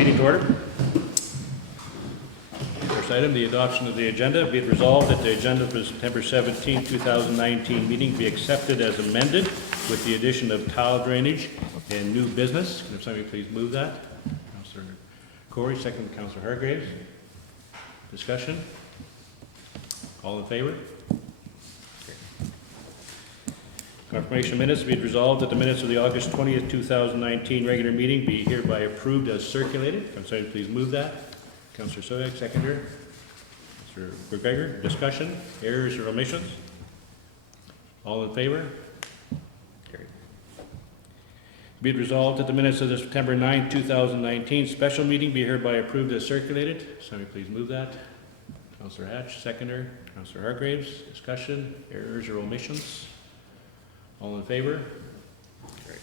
Meeting to order. First item, the adoption of the agenda. Be it resolved that the agenda for September 17, 2019 meeting be accepted as amended with the addition of tile drainage and new business. Can somebody please move that? Councillor Corey, second Councillor Hargraves. Discussion? All in favor? Confirmation minutes. Be it resolved that the minutes of the August 20th, 2019 regular meeting be hereby approved as circulated. Can somebody please move that? Councillor Soyak, seconder. Councillor McGregor. Discussion? Errors or omissions? All in favor? Carried. Be it resolved that the minutes of the September 9th, 2019 special meeting be hereby approved as circulated. Somebody please move that. Councillor Hatch, seconder. Councillor Hargraves. Discussion? Errors or omissions? All in favor? Carried.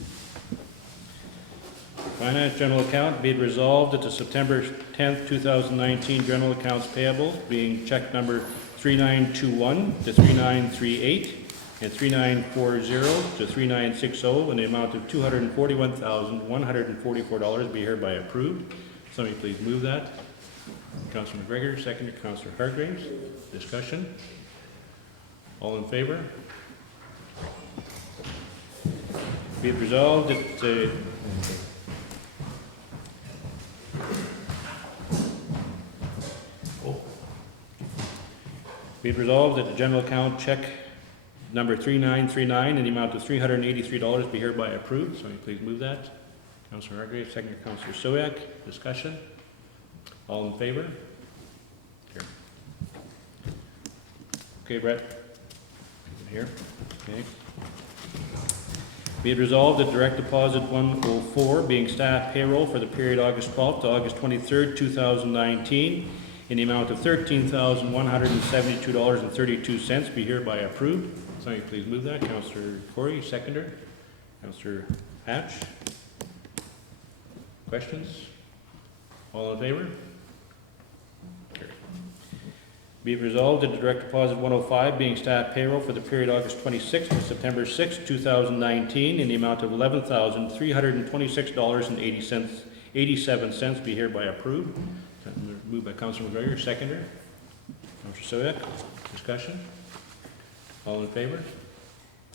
Finance General Account, be it resolved that the September 10th, 2019 General Accounts Payable, being check number 3921 to 3938 and 3940 to 3960 in the amount of $241,144 be hereby approved. Somebody please move that. Councillor McGregor, second. Councillor Hargraves. Discussion? All in favor? Be it resolved that be it resolved that the general account check number 3939 in the amount of $383 be hereby approved. Somebody please move that. Councillor Hargraves, second. Councillor Soyak. Discussion? All in favor? Carry. Okay, Brett. Here. Okay. Be it resolved that direct deposit 104 being staff payroll for the period August 12th to August 23rd, 2019 in the amount of $13,172.32 be hereby approved. Somebody please move that. Councillor Corey, seconder. Councillor Hatch. Questions? All in favor? Carry. Be it resolved that the direct deposit 105 being staff payroll for the period August 26th to September 6th, 2019 in the amount of $11,326.87 be hereby approved. Moved by Councillor McGregor, seconder. Councillor Soyak. Discussion? All in favor?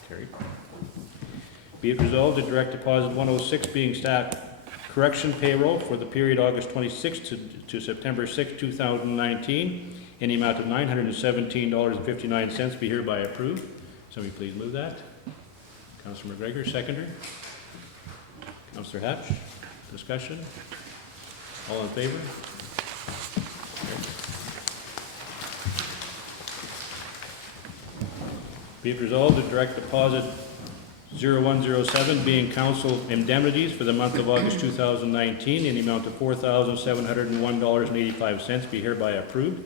Carried. Be it resolved that direct deposit 106 being staff correction payroll for the period August 26th to September 6th, 2019 in the amount of $917.59 be hereby approved. Somebody please move that. Councillor McGregor, seconder. Councillor Hatch. Discussion? All in favor? Be it resolved that direct deposit 0107 being council indemnities for the month of August 2019 in the amount of $4,701.85 be hereby approved.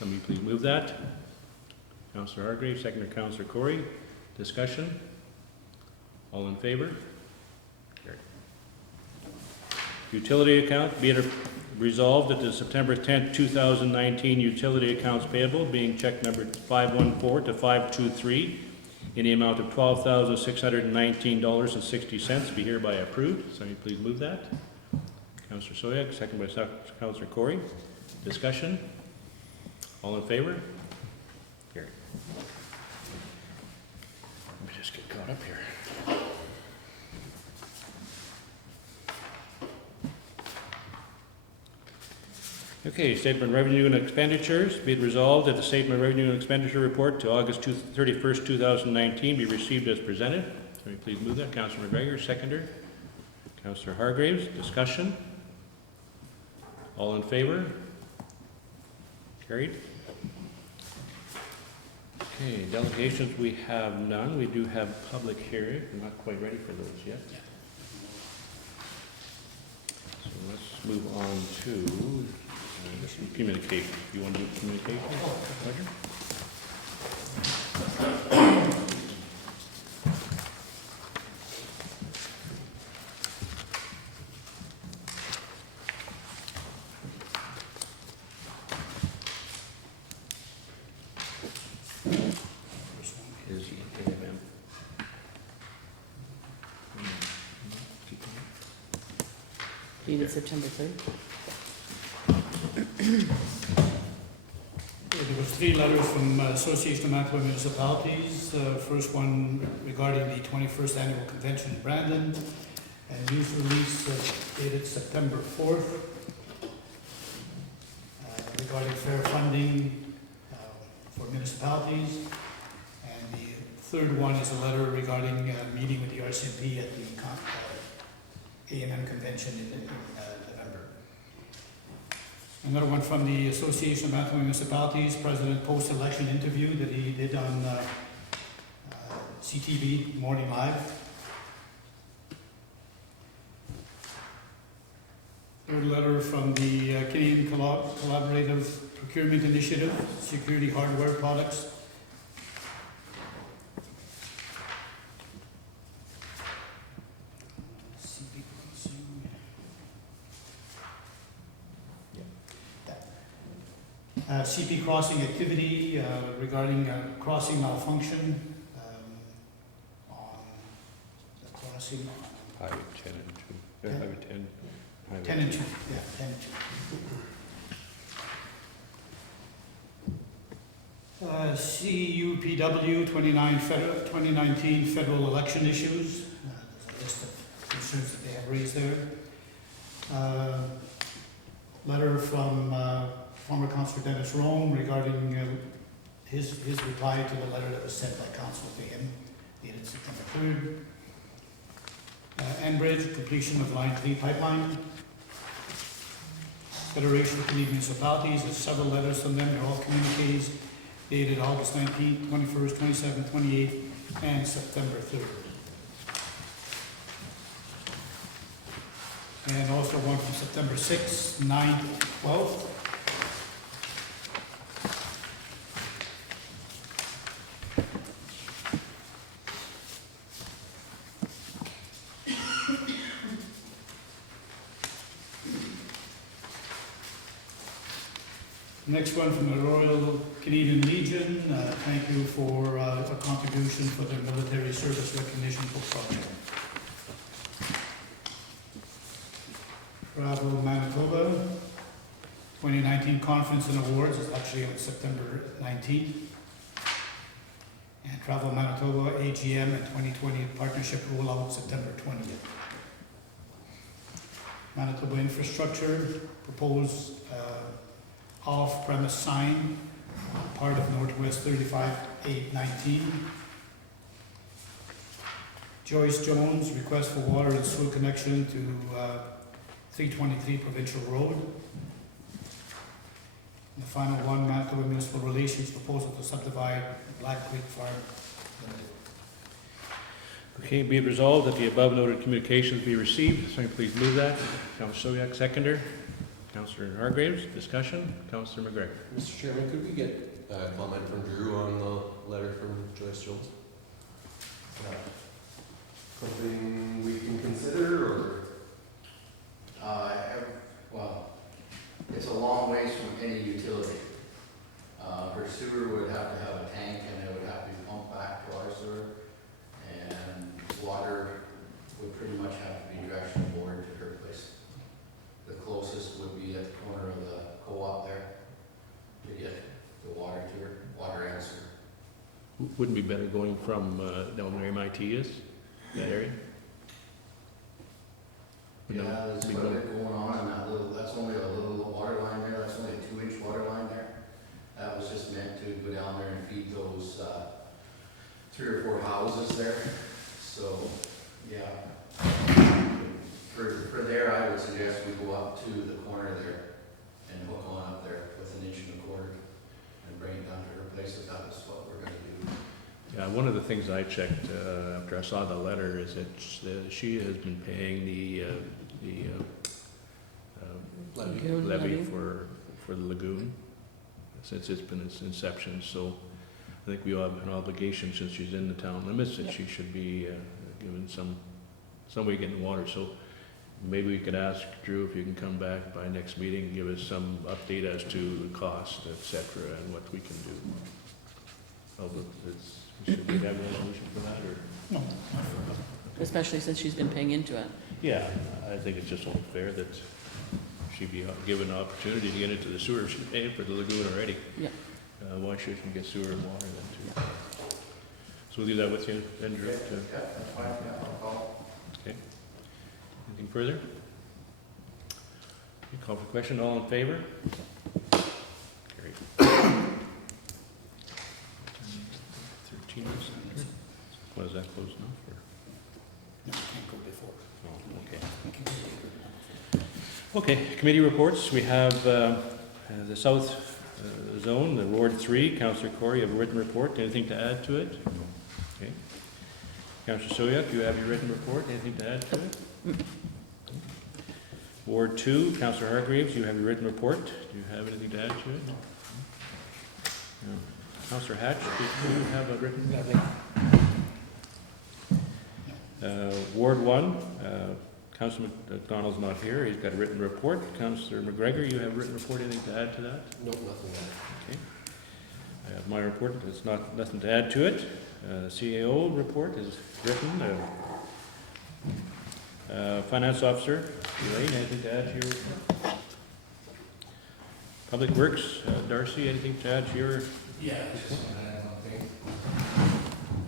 Somebody please move that. Councillor Hargraves, second to Councillor Corey. Discussion? All in favor? Carried. Utility account, be it resolved that the September 10th, 2019 utility accounts payable being check number 514 to 523 in the amount of $12,619.60 be hereby approved. Somebody please move that. Councillor Soyak, second by Councillor Corey. Discussion? All in favor? Carried. Let me just get caught up here. Okay, statement of revenue and expenditures. Be it resolved that the statement of revenue and expenditure report to August 31st, 2019 be received as presented. Can we please move that? Councillor McGregor, seconder. Councillor Hargraves. Discussion? All in favor? Carried. Okay, delegations we have none. We do have public hearing. I'm not quite ready for those yet. So let's move on to communication. You want to do communication? Pleasure. Is AMM. dated September 3rd. There was 3 letters from Association of Manitoba Municipalities. First one regarding the 21st Annual Convention in Brandon, and news release dated September 4th regarding fair funding for municipalities. And the third one is a letter regarding meeting with the RCMP at the AMM convention in November. Another one from the Association of Manitoba Municipalities, President post-election interview that he did on CTV Morning Live. Third letter from the Canadian Collaborative Procurement Initiative, Security Hardware Products. CP crossing activity regarding crossing malfunction on the crossing. Highway 10 and 2. Highway 10. Highway 10 and 2, yeah, 10 and 2. CUPW 2019 federal election issues. There's a list of concerns that they have raised there. Letter from former Councillor Dennis Rome regarding his reply to the letter that was sent by Council to him, dated September 3rd. Enbridge, completion of Line 3 pipeline. Federation of Canadian Municipalities, there's several letters from them, they're all communiques dated August 19th, 21st, 27th, 28th, and September 3rd. And also one from September 6th, 9th, 12th. Next one from the Royal Canadian Legion. Thank you for a contribution for their military service recognition book project. Travel Manitoba 2019 Conference and Awards is actually on September 19th. And Travel Manitoba AGM and 2020 Partnership Rollout September 20th. Manitoba Infrastructure proposed off-premise sign, part of Northwest 35819. Joyce Jones, request for water and sewer connection to 323 Provincial Road. And the final one, Manitoba Municipal Relations proposal to subdivide Black Creek Farm Limited. Okay, be it resolved that the above noted communications be received. Someone please move that. Councillor Soyak, seconder. Councillor Hargraves, discussion. Councillor McGregor. Mr. Chairman, could we get a comment from Drew on the letter from Joyce Jones? Something we can consider, or? Well, it's a long ways from any utility. Her sewer would have to have a tank, and it would have to be pumped back to our sewer, and water would pretty much have to be directional bored to her place. The closest would be at the corner of the co-op there to get the water to her, water and sewer. Wouldn't be better going from down where MIT is, that area? Yeah, there's quite a bit going on in that little, that's only a little water line there, that's only a 2-inch water line there. That was just meant to go down there and feed those 3 or 4 houses there. So, yeah. For there, I would suggest we go up to the corner there and hook on up there with 1.25 inches and bring it down to her place if that was what we're gonna do. Yeah, one of the things I checked after I saw the letter is that she has been paying the levy for the lagoon since it's been its inception. So I think we all have an obligation, since she's in the town limits, that she should be given some way of getting water. So maybe we could ask Drew if you can come back by next meeting and give us some update as to the cost, et cetera, and what we can do. Should we have a resolution for that, or? No. Especially since she's been paying into it. Yeah, I think it's just only fair that she be given an opportunity to get into the sewer. She's paying for the lagoon already. Yeah. Why should she get sewer and water then too? So we'll leave that with you, then, Drew, to- Yeah, that's fine, yeah, I'll call. okay. Anything further? Okay, call for question, all in favor? Carried. 13 minutes after. What, is that close enough, or? No, can't go before. Oh, okay. Can't go later. Okay, committee reports. We have the South Zone, the Ward 3. Councillor Corey, you have a written report. Anything to add to it? Okay. Councillor Soyak, you have your written report. Anything to add to it? Ward 2, Councillor Hargreaves, you have your written report. Do you have anything to add to it? No. Councillor Hatch, do you have a written? Ward 1, Councillor McDonald's not here. He's got a written report. Councillor McGregor, you have a written report. Anything to add to that? Nope, nothing there. Okay. I have my report. There's nothing to add to it. The CAO report is written. Finance Officer, Elaine, anything to add to your report? Public Works, Darcy, anything to add to your? Yeah, just want to add one thing.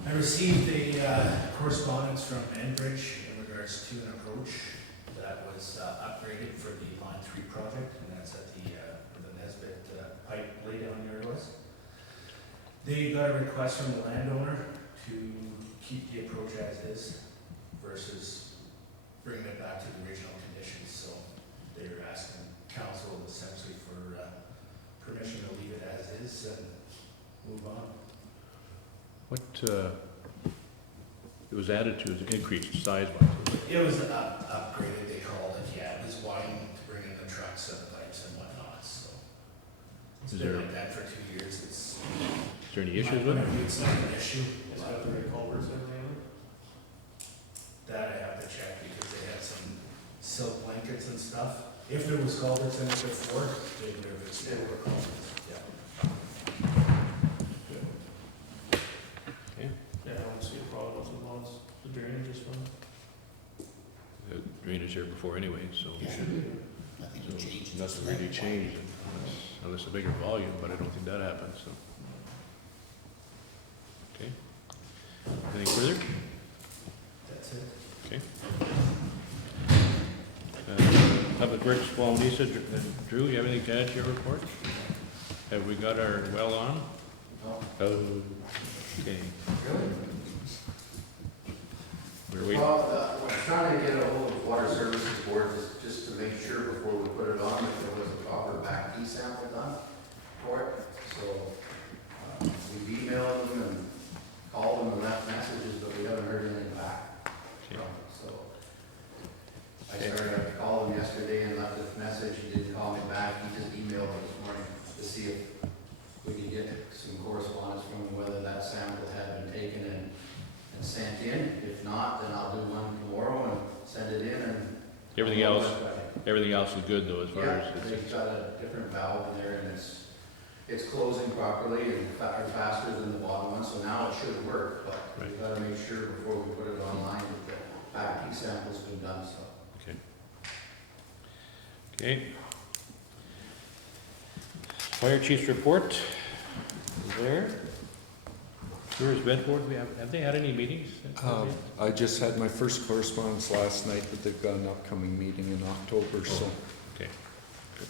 I received a correspondence from Enbridge in regards to an approach that was upgraded for the Line 3 project, and that's at the Nesbit pipe laydown near was. They got a request from the landowner to keep the approach as is versus bringing it back to the original conditions, so they're asking council essentially for permission to leave it as is and move on. What, it was added to, is increased size-wise? It was upgraded, they called it, yeah, it was widened to bring in the trucks and the pipes and whatnot, so. It's Is been there- like that for 2 years, it's. Is there any issues with it? It's not an issue. It's got the right culverts and everything? That I have to check because they had some silk blankets and stuff. If there was culverts in it before, they would have extended the culverts, yeah. Yeah, I don't see a problem with as long as the drainage is fine. The drainage there before anyway, so. Nothing So to change. nothing really changed, unless a bigger volume, but I don't think that happens, so. Okay. Anything further? That's it. Okay. Public Works, Wawanesa, Drew, you have anything to add to your report? Have we got our well on? No. Oh, okay. Really? We're waiting. Well, we're trying to get a hold of Water Services Board just to make sure before we put it on that there was a proper back key sample done for it. So we've emailed them and called them and left messages, but we haven't heard anything back from them. So I started to call him yesterday and left a message. He didn't call me back. He just emailed me this morning to see if we could get some correspondence from him, whether that sample had been taken and sent in. If not, then I'll do one tomorrow and send it in and. Everything else is good though, as far Yeah, as. they've got a different valve in there and it's closing properly and faster than the bottom one, so now it should work, but we've got to make sure before we put it online that the back key sample's been done, so. Okay. Okay. Fire Chief's report is there. Sewers Bedford, have they had any meetings? I just had my first correspondence last night, but they've got an upcoming meeting in October, so. Okay, good.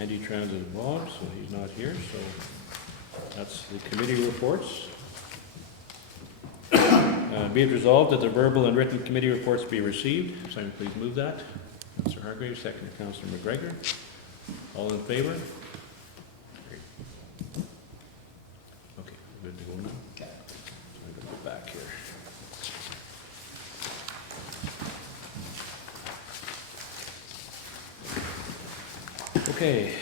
Andy Trans is involved, so he's not here, so that's the committee reports. Be it resolved that the verbal and written committee reports be received. Simon, please move that. Councillor Hargreaves, second Councillor McGregor. All in favor? Great. Okay, we're good to go now? Okay. So I'm gonna go back here. Okay.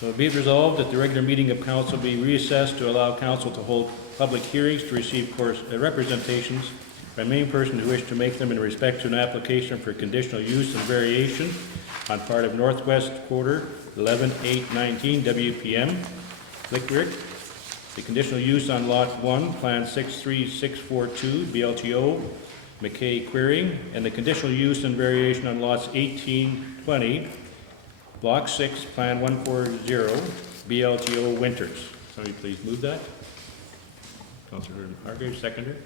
So be it resolved that the regular meeting of council be reassessed to allow council to hold public hearings to receive representations by any person who wish to make them in respect to an application for conditional use and variation on part of Northwest Quarter 11-8-19 WPM. Lickrick, The conditional use on Lot 1, Plan 63642, BLTO, McKay Querying, and the conditional use and variation on lots 1820, Block 6, Plan 140, BLTO Winters. Somebody please move that. Councillor Hargreaves, seconder.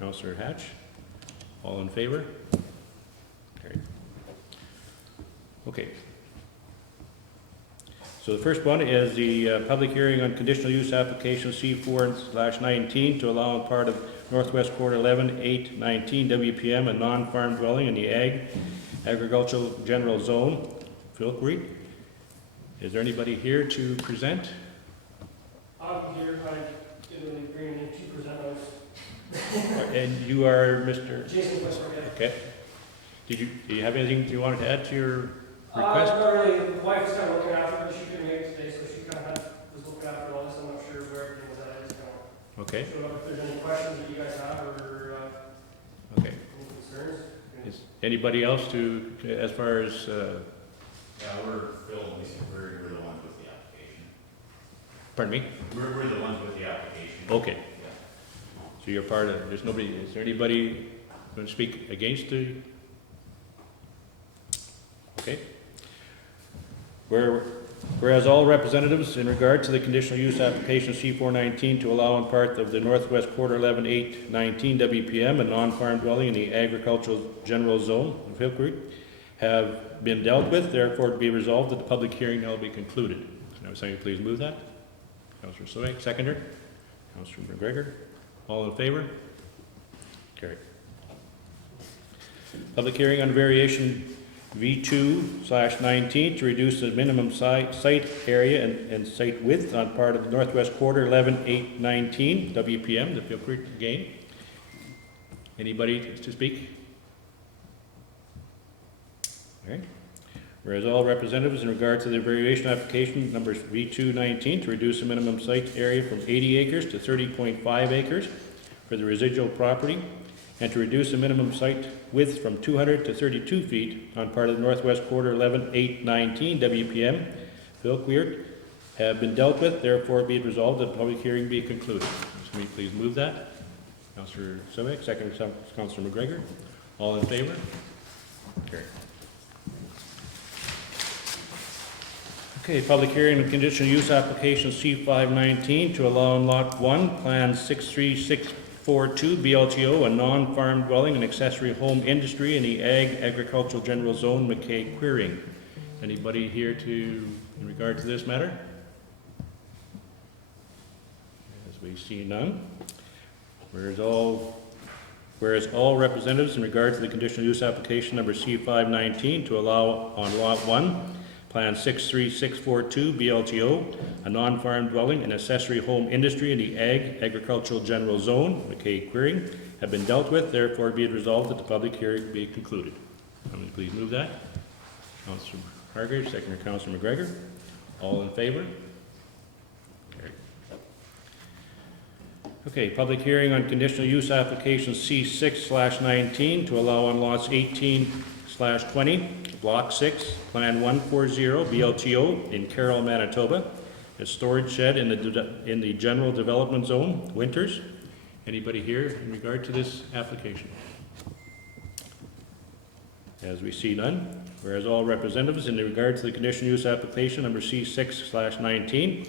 Councillor Hatch. All in favor? Carried. Okay. So the first one is the public hearing on conditional use application C4/19 to allow on part of Northwest Quarter 11-8-19 WPM a non-farm dwelling in the agricultural general zone. Phil Creek. Is there anybody here to present? I'm here, I didn't really bring anything to present, I was And you are Mr. Jason Westbrook. Okay. Do you have anything you wanted to add to your request? Not really, the wife was kind of looking after it, she couldn't make it today, so she kind of was looking after all this, I'm not sure where everything was at, I just kind of Okay, showed up if there's any questions that you guys have, or, okay. any concerns. Is anybody else to as far as, Yeah, Phil and Lisa, we're the ones with the application. pardon me? We're the ones with the application. Okay, Yeah. so you're part of, there's nobody, is there anybody going to speak against the? Okay. Whereas all representatives in regard to the conditional use application C419 to allow on part of the Northwest Quarter 11-8-19 WPM a non-farm dwelling in the agricultural general zone of Hill Creek have been dealt with, therefore be resolved that the public hearing now be concluded. Can I have somebody please move that? Councillor Soek, seconder. Councillor McGregor. All in favor? Carried. Public hearing on variation V2/19 to reduce the minimum site area and site width on part of the Northwest Quarter 11-8-19 WPM, the Phil Creek again. Anybody to speak? All right. Whereas all representatives in regard to the variation application number V219 to reduce the minimum site area from 80 acres to 30.5 acres for the residual property, and to reduce the minimum site width from 200 to 32 feet on part of the Northwest Quarter 11-8-19 WPM, Phil Queert, have been dealt with, therefore be it resolved that the public hearing be concluded. Somebody please move that. Councillor Soek, second Councillor McGregor. All in favor? Carried. Okay, public hearing on conditional use application C519 to allow on Lot 1, Plan 63642 BLTO, a non-farm dwelling and accessory home industry in the agricultural general zone, McKay Querying. Anybody here in regard to this matter? As we see none. Whereas all representatives in regard to the conditional use application number C519 to allow on Lot 1, Plan 63642 BLTO, a non-farm dwelling and accessory home industry in the agricultural general zone, McKay Querying, have been dealt with, therefore be it resolved that the public hearing be concluded. Somebody please move that. Councillor Hargreaves, second Councillor McGregor. All in favor? Carried. Okay, public hearing on conditional use application C6/19 to allow on lots 18/20, Block 6, Plan 140, BLTO in Carroll, Manitoba, a storage shed in the general development zone, Winters. Anybody here in regard to this application? As we see none, whereas all representatives in regard to the conditional use application number C6/19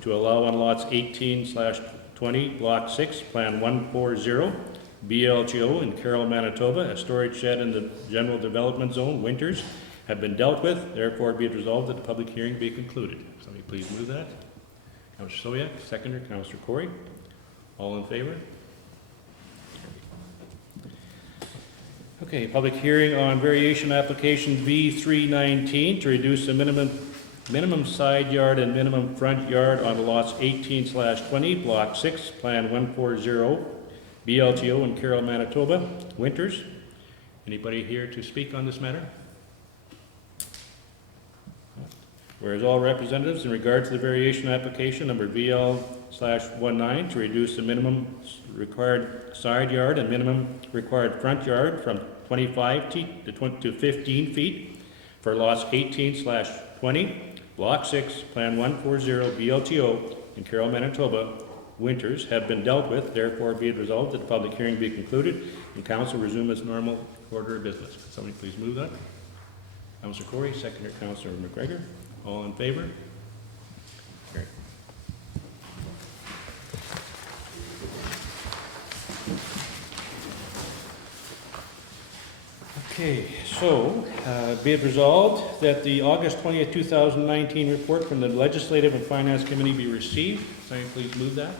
to allow on lots 18/20, Block 6, Plan 140, BLTO in Carroll, Manitoba, a storage shed in the general development zone, Winters, have been dealt with, therefore be it resolved that the public hearing be concluded. Somebody please move that. Councillor Soyak, seconder, Councillor Corey. All in favor? Okay, public hearing on variation application V319 to reduce the minimum side yard and minimum front yard on lots 18/20, Block 6, Plan 140, BLTO in Carroll, Manitoba, Winters. Anybody here to speak on this matter? Whereas all representatives in regard to the variation application number VL/19 to reduce the minimum required side yard and minimum required front yard from 25 to 15 feet for lots 18/20, Block 6, Plan 140, BLTO in Carroll, Manitoba winters have been dealt with, therefore be it resolved that the public hearing be concluded and council resume its normal order of business. Could somebody please move that? Councillor Corey, seconder Councillor McGregor. All in favor? Carried. Okay, so, be it resolved that the August 20th, 2019 report from the Legislative and Finance Committee be received. Somebody please move that.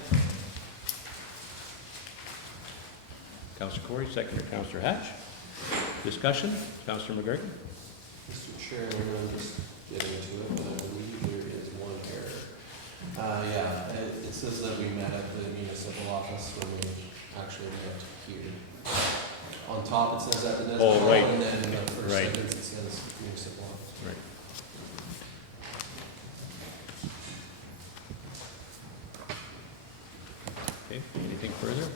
Councillor Corey, seconder Councillor Hatch. Discussion, Councillor McGregor. Mr. Chairman, I'm just getting to it, but I believe there is one error. It says that we met at the municipal office when we actually met here. On top it says at the municipal, Oh, right. and then in the first Right. sentence it says municipal office. Right. Okay, anything further?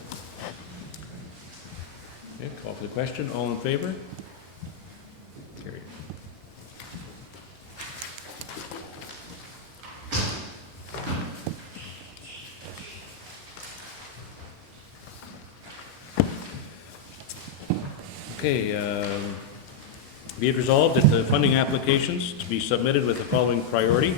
Okay, call for the question. All in favor? Carried. Okay, be it resolved that the funding applications to be submitted with the following priority.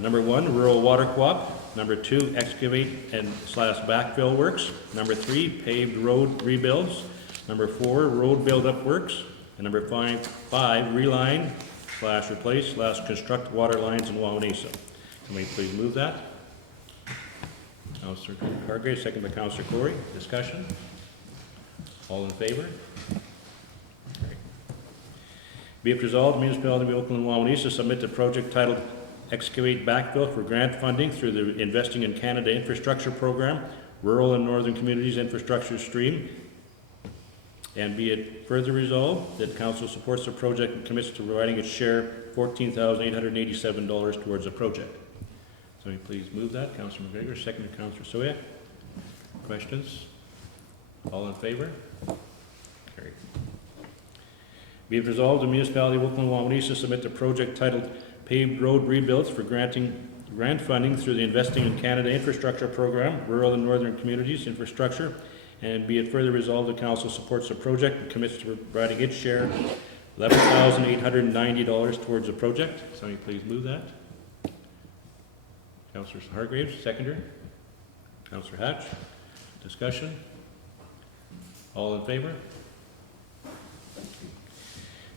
Number 1, rural water co-op. Number 2, excavate and / backfill works. Number 3, paved road rebuilds. Number 4, road build-up works. And number 5, reline / replace / construct water lines in Wawanesa. Can we please move that? Councillor Hargrave, second by Councillor Corey. Discussion? All in favor? Carried. Be it resolved, the municipality of Oakland-Wawanesa submit the project titled Excavate Backfill for grant funding through the Investing in Canada Infrastructure Program, Rural and Northern Communities Infrastructure Stream. And be it further resolved that council supports the project and commits to providing its share $14,887 towards the project. Somebody please move that. Councillor McGregor, second to Councillor Soya. Questions? All in favor? Carried. Be it resolved, the municipality of Oakland-Wawanesa submit the project titled Paved Road Rebuilds for grant funding through the Investing in Canada Infrastructure Program, Rural and Northern Communities Infrastructure. And be it further resolved, the council supports the project and commits to providing its share $11,890 towards the project. Somebody please move that. Councillor Hargraves, seconder. Councillor Hatch. Discussion? All in favor?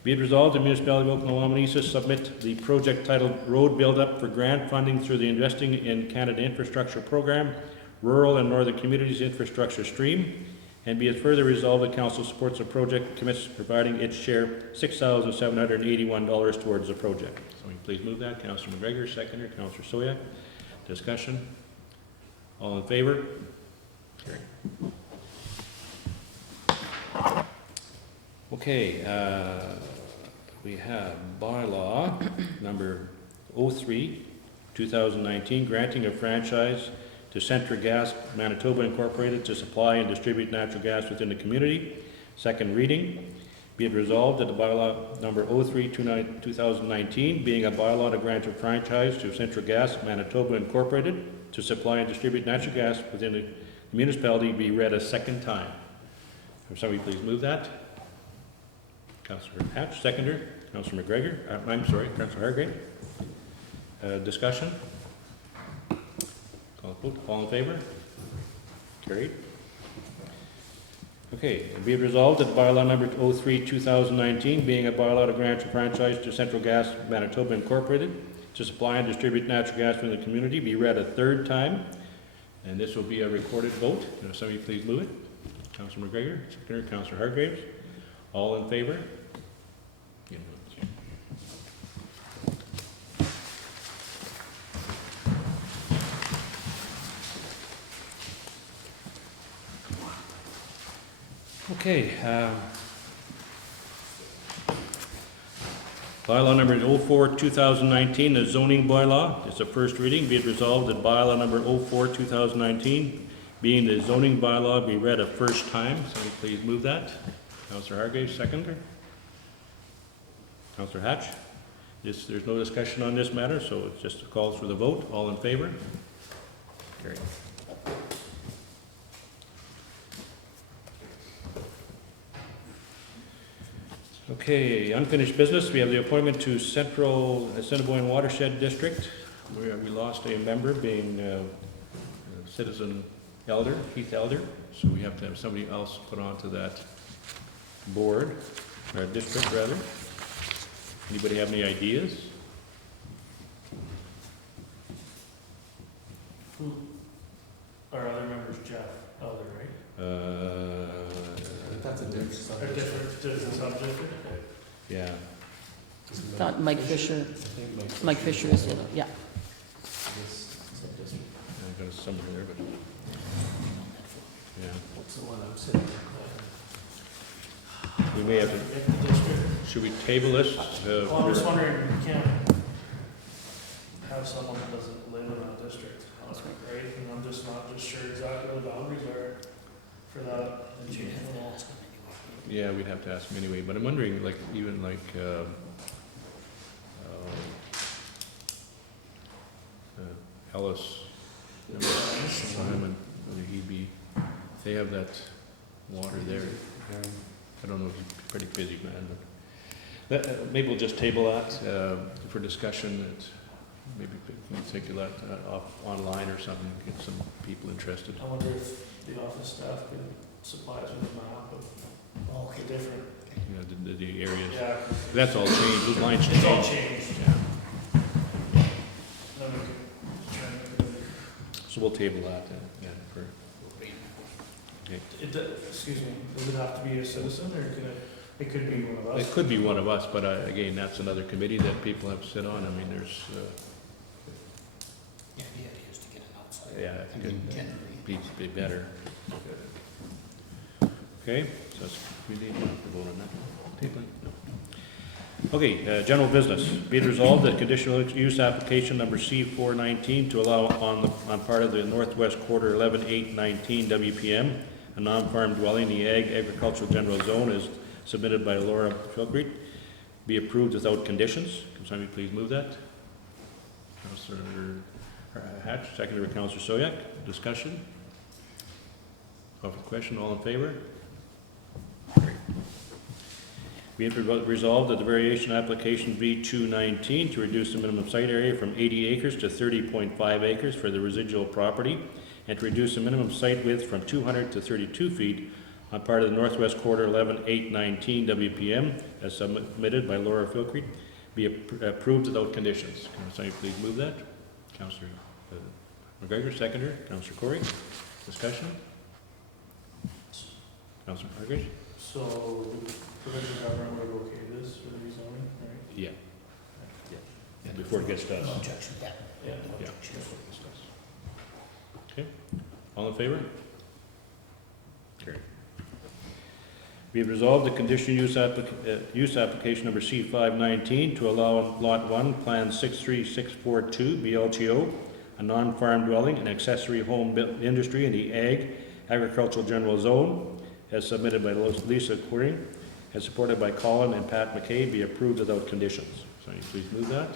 Be it resolved, the municipality of Oakland-Wawanesa submit the project titled Road Build-Up for grant funding through the Investing in Canada Infrastructure Program, Rural and Northern Communities Infrastructure Stream. And be it further resolved, the council supports the project and commits to providing its share $6,781 towards the project. So please move that. Councillor McGregor, seconder. Councillor Soya. Discussion? All in favor? Carried. Okay, we have bylaw number 03, 2019, granting a franchise to Centra Gas Manitoba Incorporated to supply and distribute natural gas within the community. Second reading. Be it resolved that the bylaw number 03, 2019, being a bylaw to grant a franchise to Centra Gas Manitoba Incorporated to supply and distribute natural gas within the municipality, be read a second time. If somebody please move that. Councillor Hatch, seconder. Councillor McGregor, Councillor Hargrave. Discussion? Call the vote. All in favor? Carried. Okay, and be it resolved that bylaw number 03, 2019, being a bylaw to grant a franchise to Central Gas Manitoba Incorporated to supply and distribute natural gas within the community, be read a third time. And this will be a recorded vote. If somebody please move it. Councillor McGregor, seconder. Councillor Hargraves. All in favor? Okay. Bylaw number 04, 2019, the zoning bylaw. It's a first reading. Be it resolved that bylaw number 04, 2019, being the zoning bylaw, be read a first time. Somebody please move that. Councillor Hargrave, seconder. Councillor Hatch. There's no discussion on this matter, so it just calls for the vote. All in favor? Carried. Okay, unfinished business, we have the appointment to Central Assiniboine Watershed District, where we lost a member being citizen Elder, Keith Elder, so we have to have somebody else put onto that board, or district rather. Anybody have any ideas? Our other member's Jeff Elder, right? I think that's a different Or subject. different subject? Yeah, Thought Mike Fisher, I think Mike Fisher is, yeah. This sub-district. I've got some here, but, yeah. What's the one I'm sitting on? We may have to, Pick the district. should we table this? Well, I'm just wondering, you can't have someone that doesn't live in that district, That's right. right? And I'm just not sure exactly what the boundaries are for that. Yeah, we'd have to ask him anyway, but I'm wondering, like, even like, Ellis, Simon, whether he'd be, they have that water there. I don't know if he's a pretty busy man, but that, maybe we'll just table that, for discussion, that maybe we can take that off online or something, get some people interested. I wonder if the office staff could supply us with a map of the different, You know, the areas, yeah. that's all changed, those lines It's all changed. changed. Yeah. Then we could try and make it So we'll table that, yeah, for, excuse me, does it have to be a citizen, or it could be one of us? it could be one of us, but again, that's another committee that people have to sit on. I mean, there's, Yeah, the idea is to get an outside. yeah, I think it'd Generally. be better. Okay, so that's, we need to vote on that. Tabling? No. Okay, general business. Be it resolved that conditional use application number C419 to allow on part of the northwest quarter 11-8-19 WPM, a non-farm dwelling in the agricultural general zone is submitted by Laura Philcreek, be approved without conditions. Can somebody please move that? Councillor Hatch, seconded by Councillor Soyak. Discussion? Call for the question. All in favor? Be it resolved that the variation application B219 to reduce the minimum site area from 80 acres to 30.5 acres for the residual property and to reduce the minimum site width from 200 to 32 feet on part of the northwest quarter 11-8-19 WPM as submitted by Laura Philcreek be approved without conditions. Can somebody please move that? Councillor McGregor, seconder. Councillor Corey. Discussion? Councillor Hargreaves? So, provincial government where located is for the rezoning, right? Yeah. Before it gets to us. No objection, yeah. Yeah. Yeah. Okay, all in favor? Carried. Be it resolved the conditional use application number C519 to allow Lot 1, Plan 63642, BLGO, a non-farm dwelling and accessory home industry in the agricultural general zone, as submitted by Lisa Query, as supported by Colin and Pat McKay, be approved without conditions. So you please move that.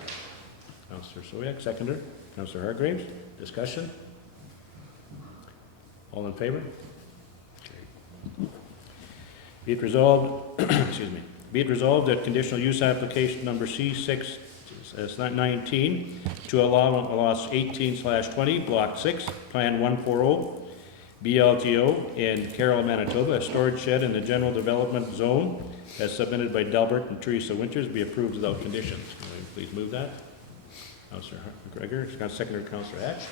Councillor Soyak, seconder. Councillor Hargreaves, discussion? All in favor? Be it resolved, excuse me, be it resolved that conditional use application number C6, 19, to allow on lots 18/20, block 6, plan 140, BLGO in Carroll, Manitoba, a storage shed in the general development zone, as submitted by Delbert and Teresa Winters, be approved without conditions. Can we please move that? Councillor McGregor, seconder Councillor Hatch.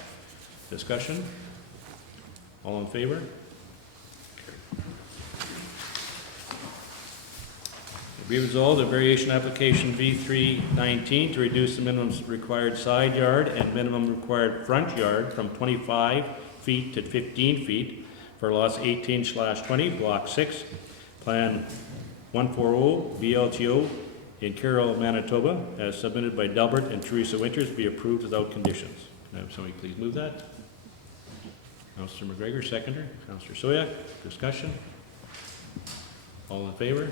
Discussion? All in favor? Be resolved, a variation application V319 to reduce the minimum required side yard and minimum required front yard from 25 feet to 15 feet for lots 18/20, block 6, plan 140, BLGO in Carroll, Manitoba, as submitted by Delbert and Teresa Winters, be approved without conditions. Can I have somebody please move that? Councillor McGregor, seconder. Councillor Soyak, discussion? All in favor?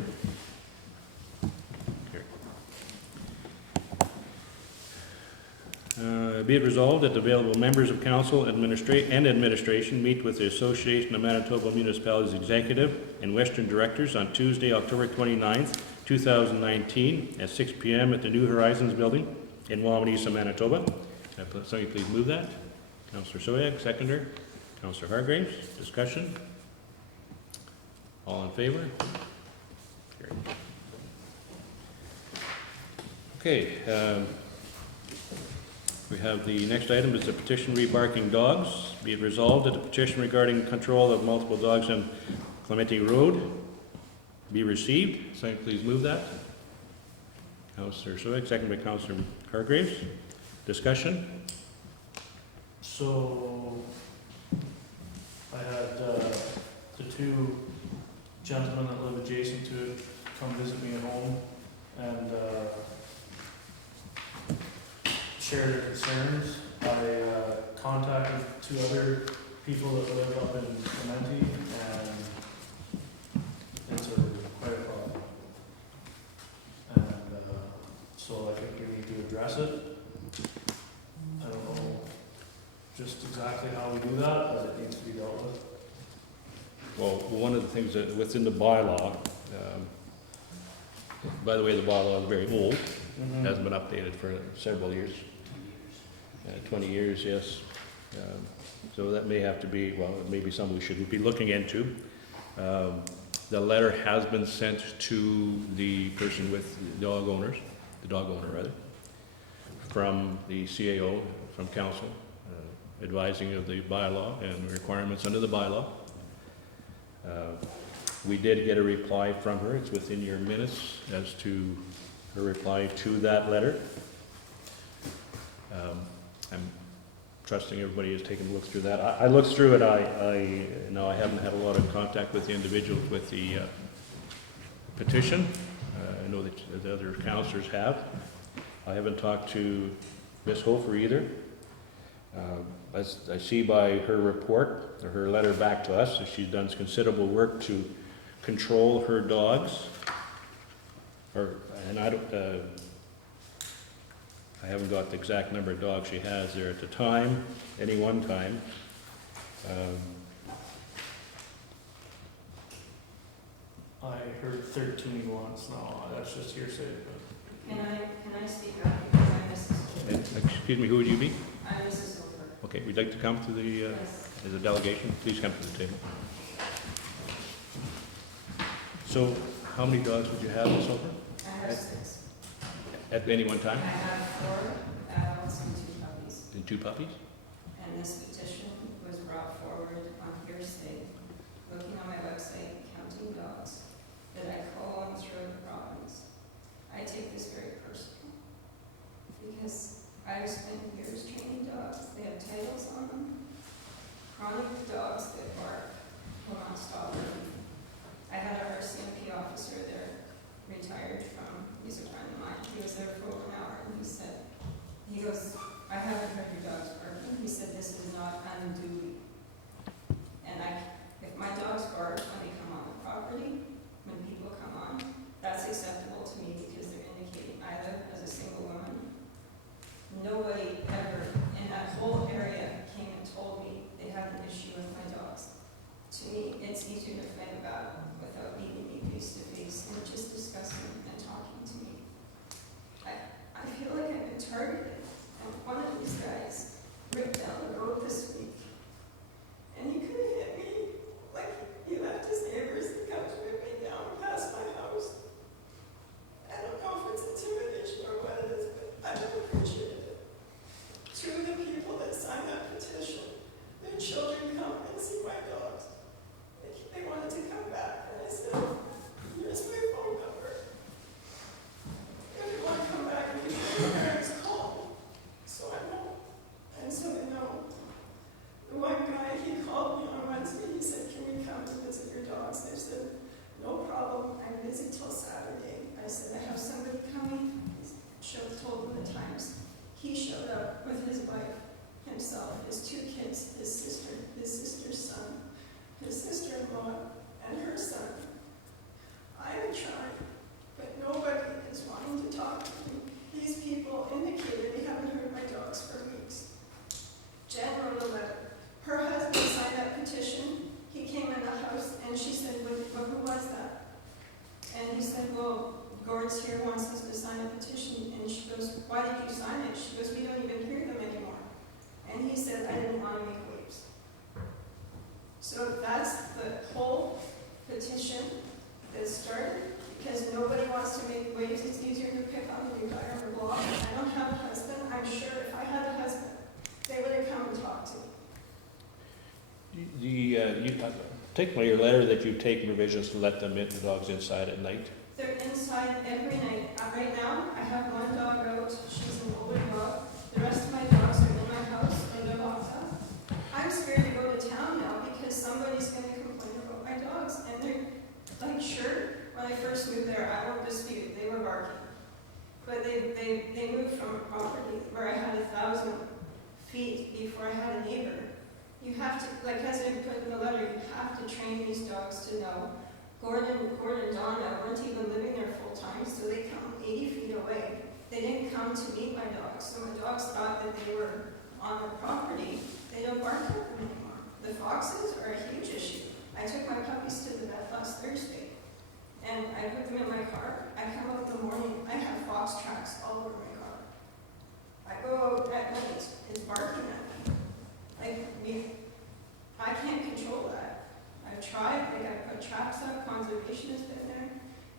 Be it resolved that the available members of council and administration meet with the Association of Manitoba Municipalities Executive and Western Directors on Tuesday, October 29th, 2019, at 6 p.m. at the New Horizons Building in Wawanesa, Manitoba. Somebody please move that. Councillor Soyak, seconder. Councillor Hargraves, discussion. All in favor? Carried. Okay, we have the next item is the petition rebarking dogs. Be it resolved that the petition regarding control of multiple dogs on Clementi Road be received. Somebody please move that. Councillor Soyak, second by Councillor Hargraves. Discussion. So, I had the two gentlemen that live adjacent to it come visit me at home and share their concerns. I contacted two other people that live up in Clementi, and it's quite a problem. And so I think we need to address it. I don't know just exactly how we do that, but it needs to be dealt with. Well, one of the things that within the bylaw, by the way, the bylaw is very old, hasn't been updated for several years. 20 years, yes. So that may have to be, well, it may be something we should be looking into. The letter has been sent to the person with the dog owner rather, from the CAO, from council, advising of the bylaw and requirements under the bylaw. We did get a reply from her. It's within your minutes as to her reply to that letter. I'm trusting everybody has taken a look through that. I looked through it. I haven't had a lot of contact with the individuals with the petition. I know that the other councillors have. I haven't talked to Ms. Hofer either. As I see by her report, or her letter back to us, that she's done considerable work to control her dogs. I haven't got the exact number of dogs she has there at the time, any one time. I heard 13 once, no, that's just hearsay, but. Can I speak up because I'm Mrs. Excuse me, who would you be? I'm Mrs. Hofer. Okay, would you like to come to the, Yes. as a delegation? Please come to the table. So, how many dogs would you have, Ms. Hofer? I have 6. At any one I time? have 4 adults and 2 puppies. And 2 puppies? And this petition was brought forward on hearsay, looking on my website, counting dogs that I co-own through the province. I take this very personal because I've spent years training dogs. They have titles on them. Chronic dogs that bark will not stop them. I had a RCMP officer there, retired from, he's a friend of mine. He was there for over an hour and he goes, I haven't heard your dogs barking. He said, this is not unduly. And if my dogs bark when they come on the property, when people come on, that's acceptable wants us to sign a petition, and she goes, why did you sign it? She goes, we don't even hear them anymore. And he said, I didn't want to make waves. So that's the whole petition that started, because nobody wants to make waves. It's easier to pick on the new guy on the block. I don't have a husband. I'm sure if I had a husband, they would have come and talked to me. You take one of your letter that you've taken revisions to let them in, the dogs inside at night. They're inside every night. Right now, I have one dog out. She's an older dog. The rest of my dogs are in my house and they're locked up. I'm scared to go to town now because somebody's going to complain about my dogs. And they're like, sure, when I first moved there, I won't dispute, they were barking. But they moved from a property where I had 1,000 feet before I had a neighbor. You have to, like as I put in the letter, you have to train these dogs to know. Gordon and Donna weren't even living there full time, so they come 80 feet away. They didn't come to meet my dogs, so my dogs thought that they were on the property. They don't bark at them anymore. The foxes are a huge issue. I took my puppies to the vet last Thursday, and I put them in my car. I come out in the morning, I have fox tracks all over my car. I go out at night, it's barking at me. I can't control that. I've tried, I put traps up, conservation has been there.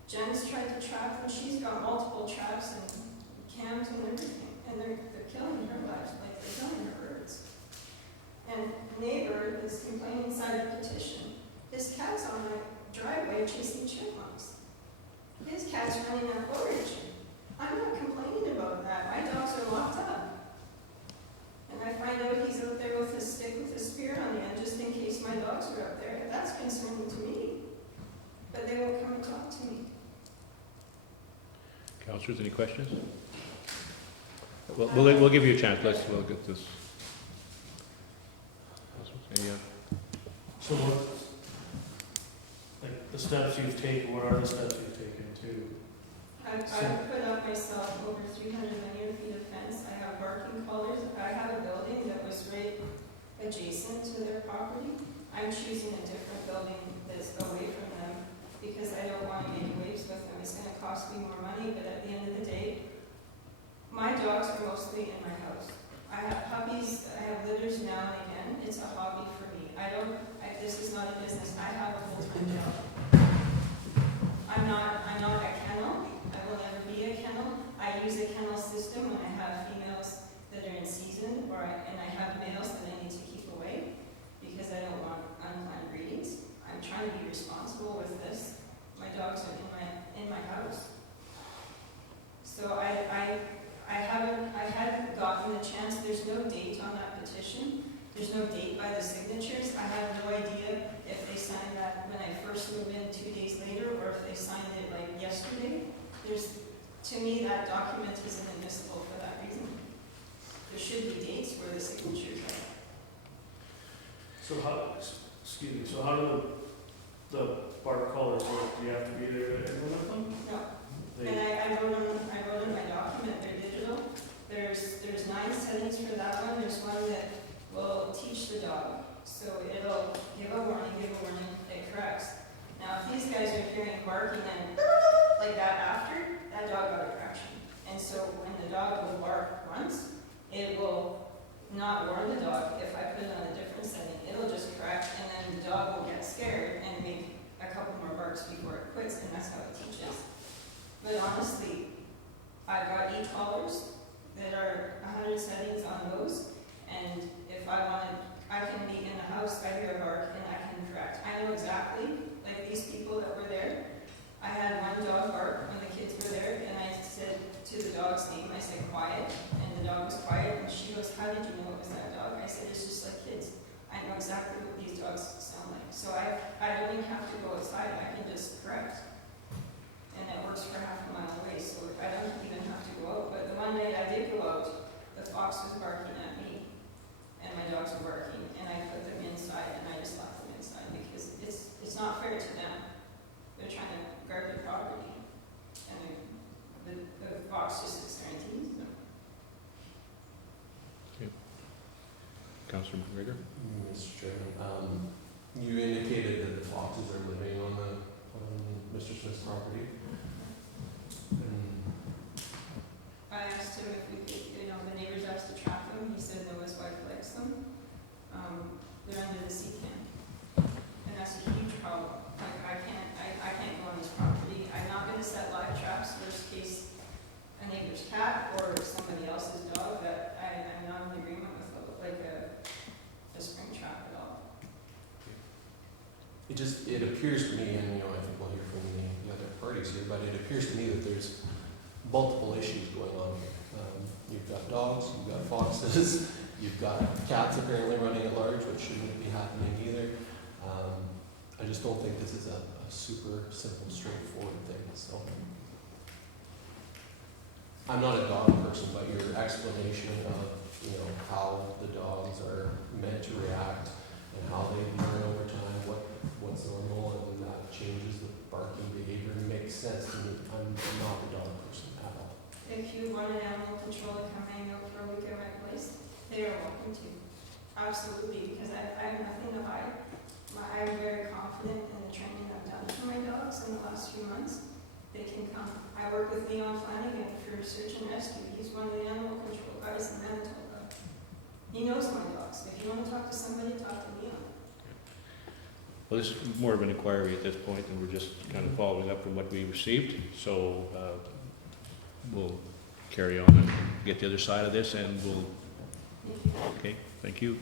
Jen's tried to trap them, she's got multiple traps and cams and everything, and they're killing her lives, like they're killing her birds. And the neighbor is complaining inside the petition, his cat's on my driveway chasing chipmunks. His cat's running that origin. I'm not complaining about that, my dogs are locked up. And I find out he's out there with a stick with a spear on the end just in case my dogs are up there. That's concerning to me. But they won't come and talk to me. Councillors, any questions? We'll give you a chance. We'll get this. Any, So what, like, the steps you've taken, what are the steps you've taken to? I've put up myself over 300 linear feet of fence. I have barking collars. I have a building that was right adjacent to their property. I'm choosing a different building that's away from them because I don't want to make waves with them. It's going to cost me more money, but at the end of the day, my dogs are mostly in my house. I have puppies, I have litters now and again. It's a hobby for me. This is not a business. I have a full-time job. I'm not a kennel. I will never be a kennel. I use a kennel system when I have females that are in season, and I have males that I need to keep away because I don't want unplanned breedings. I'm trying to be responsible with this. My dogs are in my house. So I hadn't gotten the chance. There's no date on that petition. There's no date by the signatures. I have no idea if they signed that when I first moved in 2 days later or if they signed it like yesterday. To me, that document isn't admissible for that reason. There should be dates where the signatures are. So how do the bark collars work? Do you have to be there to implement them? No. And I wrote in my document, they're digital. There's 9 settings for that one. There's one that will teach the dog. So it'll give a warning, it corrects. Now, if these guys are hearing barking and like that after, that dog got a correction. And so when the dog will bark once, it will not warn the dog if I put it on a different setting. It'll just correct, and then the dog will get scared and make a couple more barks before it quits, and that's how it teaches. But honestly, I've got e-collars that are 100 settings on those, and if I wanted, I can be in the house, I hear a bark, and I can correct. I know exactly, like these people that were there, I had one dog bark when the kids were there, and I said to the dog's name, I said quiet, and the dog was quiet, and she goes, how did you know it was that dog? I said, it's just like kids. I know exactly what these dogs sound like. So I don't even have to go outside, I can just correct. And it works for half a mile away, so I don't even have to go out. But the one night I did go out, the fox was barking at me, and my dogs were barking, and I put them inside, and I just left them inside because it's not fair to them. They're trying to guard their property, and the fox just sits there and teases them. Councillor McGregor? Mr. Chairman, you indicated that the foxes are living on Mr. Smith's property. And neighbor's cat or somebody else's dog that I'm not in agreement with, like a spring trap at all. It appears to me, and I think we'll hear from the other parties here, but it appears to me that there's multiple issues going on here. You've got dogs, you've got foxes, you've got cats apparently running at large, which shouldn't be happening either. I just don't think this is a super simple, straightforward thing, so. I'm not a dog person, but your explanation of, how the dogs are meant to react and how they learn over time, what's normal, and then that changes the barking behavior makes sense to me. I'm not a dog person at all. If you want an animal control to come hang out for a week at my place, they are welcome to. Absolutely, because I have nothing to hide. I'm very confident in the training I've done for my dogs in the last few months. They can come. I work with Leon Flanagan for search and rescue. He's one of the animal control guys in Manitoba. He knows my dogs. If you want to talk to somebody, talk to Leon. Well, this is more of an inquiry at this point, and we're just kind of following up from what we received. So we'll carry on and get the other side of this, and we'll. Okay, thank you.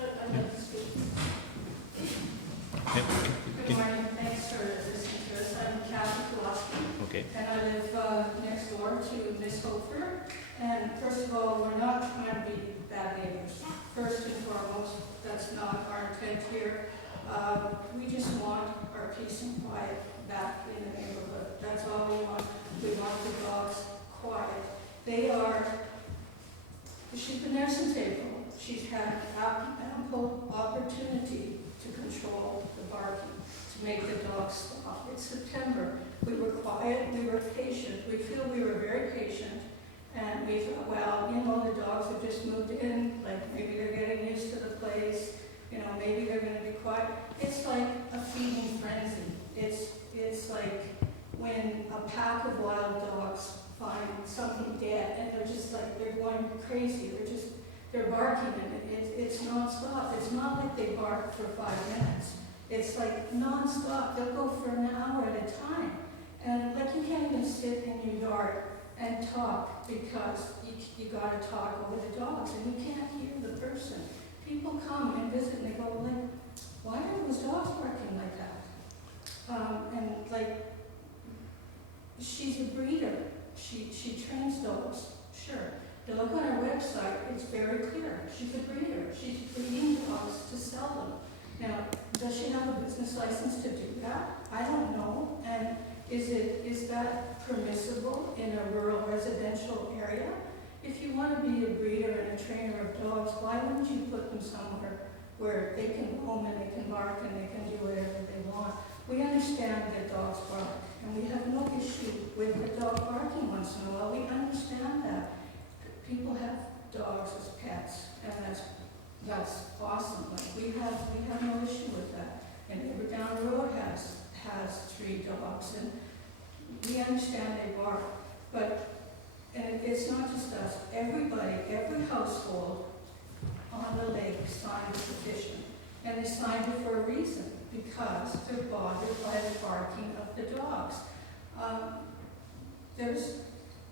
I'd like to speak. Good morning, thanks for listening to us. I'm Kathy Kowalski. Okay. And I live next door to Miss Hofer. And first of all, we're not trying to be bad neighbors. First and foremost, that's not our intent here. We just want our peace and quiet back in the neighborhood. That's all we want. We want the dogs quiet. She's been there since April. She's had ample opportunity to control the barking, to make the dogs stop. It's September. We were quiet, we were patient. We feel we were very patient. And we thought, well, the dogs have just moved in, like maybe they're getting used to the place, maybe they're going to be quiet. It's like a feeding frenzy. It's like when a pack of wild dogs find something dead and they're just like, they're going crazy. They're barking and it's nonstop. It's not like they bark for 5 minutes. It's like nonstop. They'll go for an hour at a time. And like you can't even sit in your yard and talk because you got to talk over the dogs and you can't hear the person. People come and visit and they go, like, why are those dogs barking like that? She's a breeder. She trains dogs, sure. You look on her website, it's very clear. She's a breeder. She's breeding dogs to sell them. Now, does she have a business license to do that? I don't know. And is that permissible in a rural residential area? If you want to be a breeder and a trainer of dogs, why wouldn't you put them somewhere where they can roam and they can bark and they can do whatever they want? We understand that dogs bark, and we have no issue with the dog barking once in a while. We understand that. People have dogs as pets, and that's awesome. Like we have no issue with that. And neighbor down the road has 3 dogs, and we understand they bark. But it's not just us. Everybody, every household on the lake signed a petition, and they signed it for a reason, because they're bothered by the barking of the dogs. There's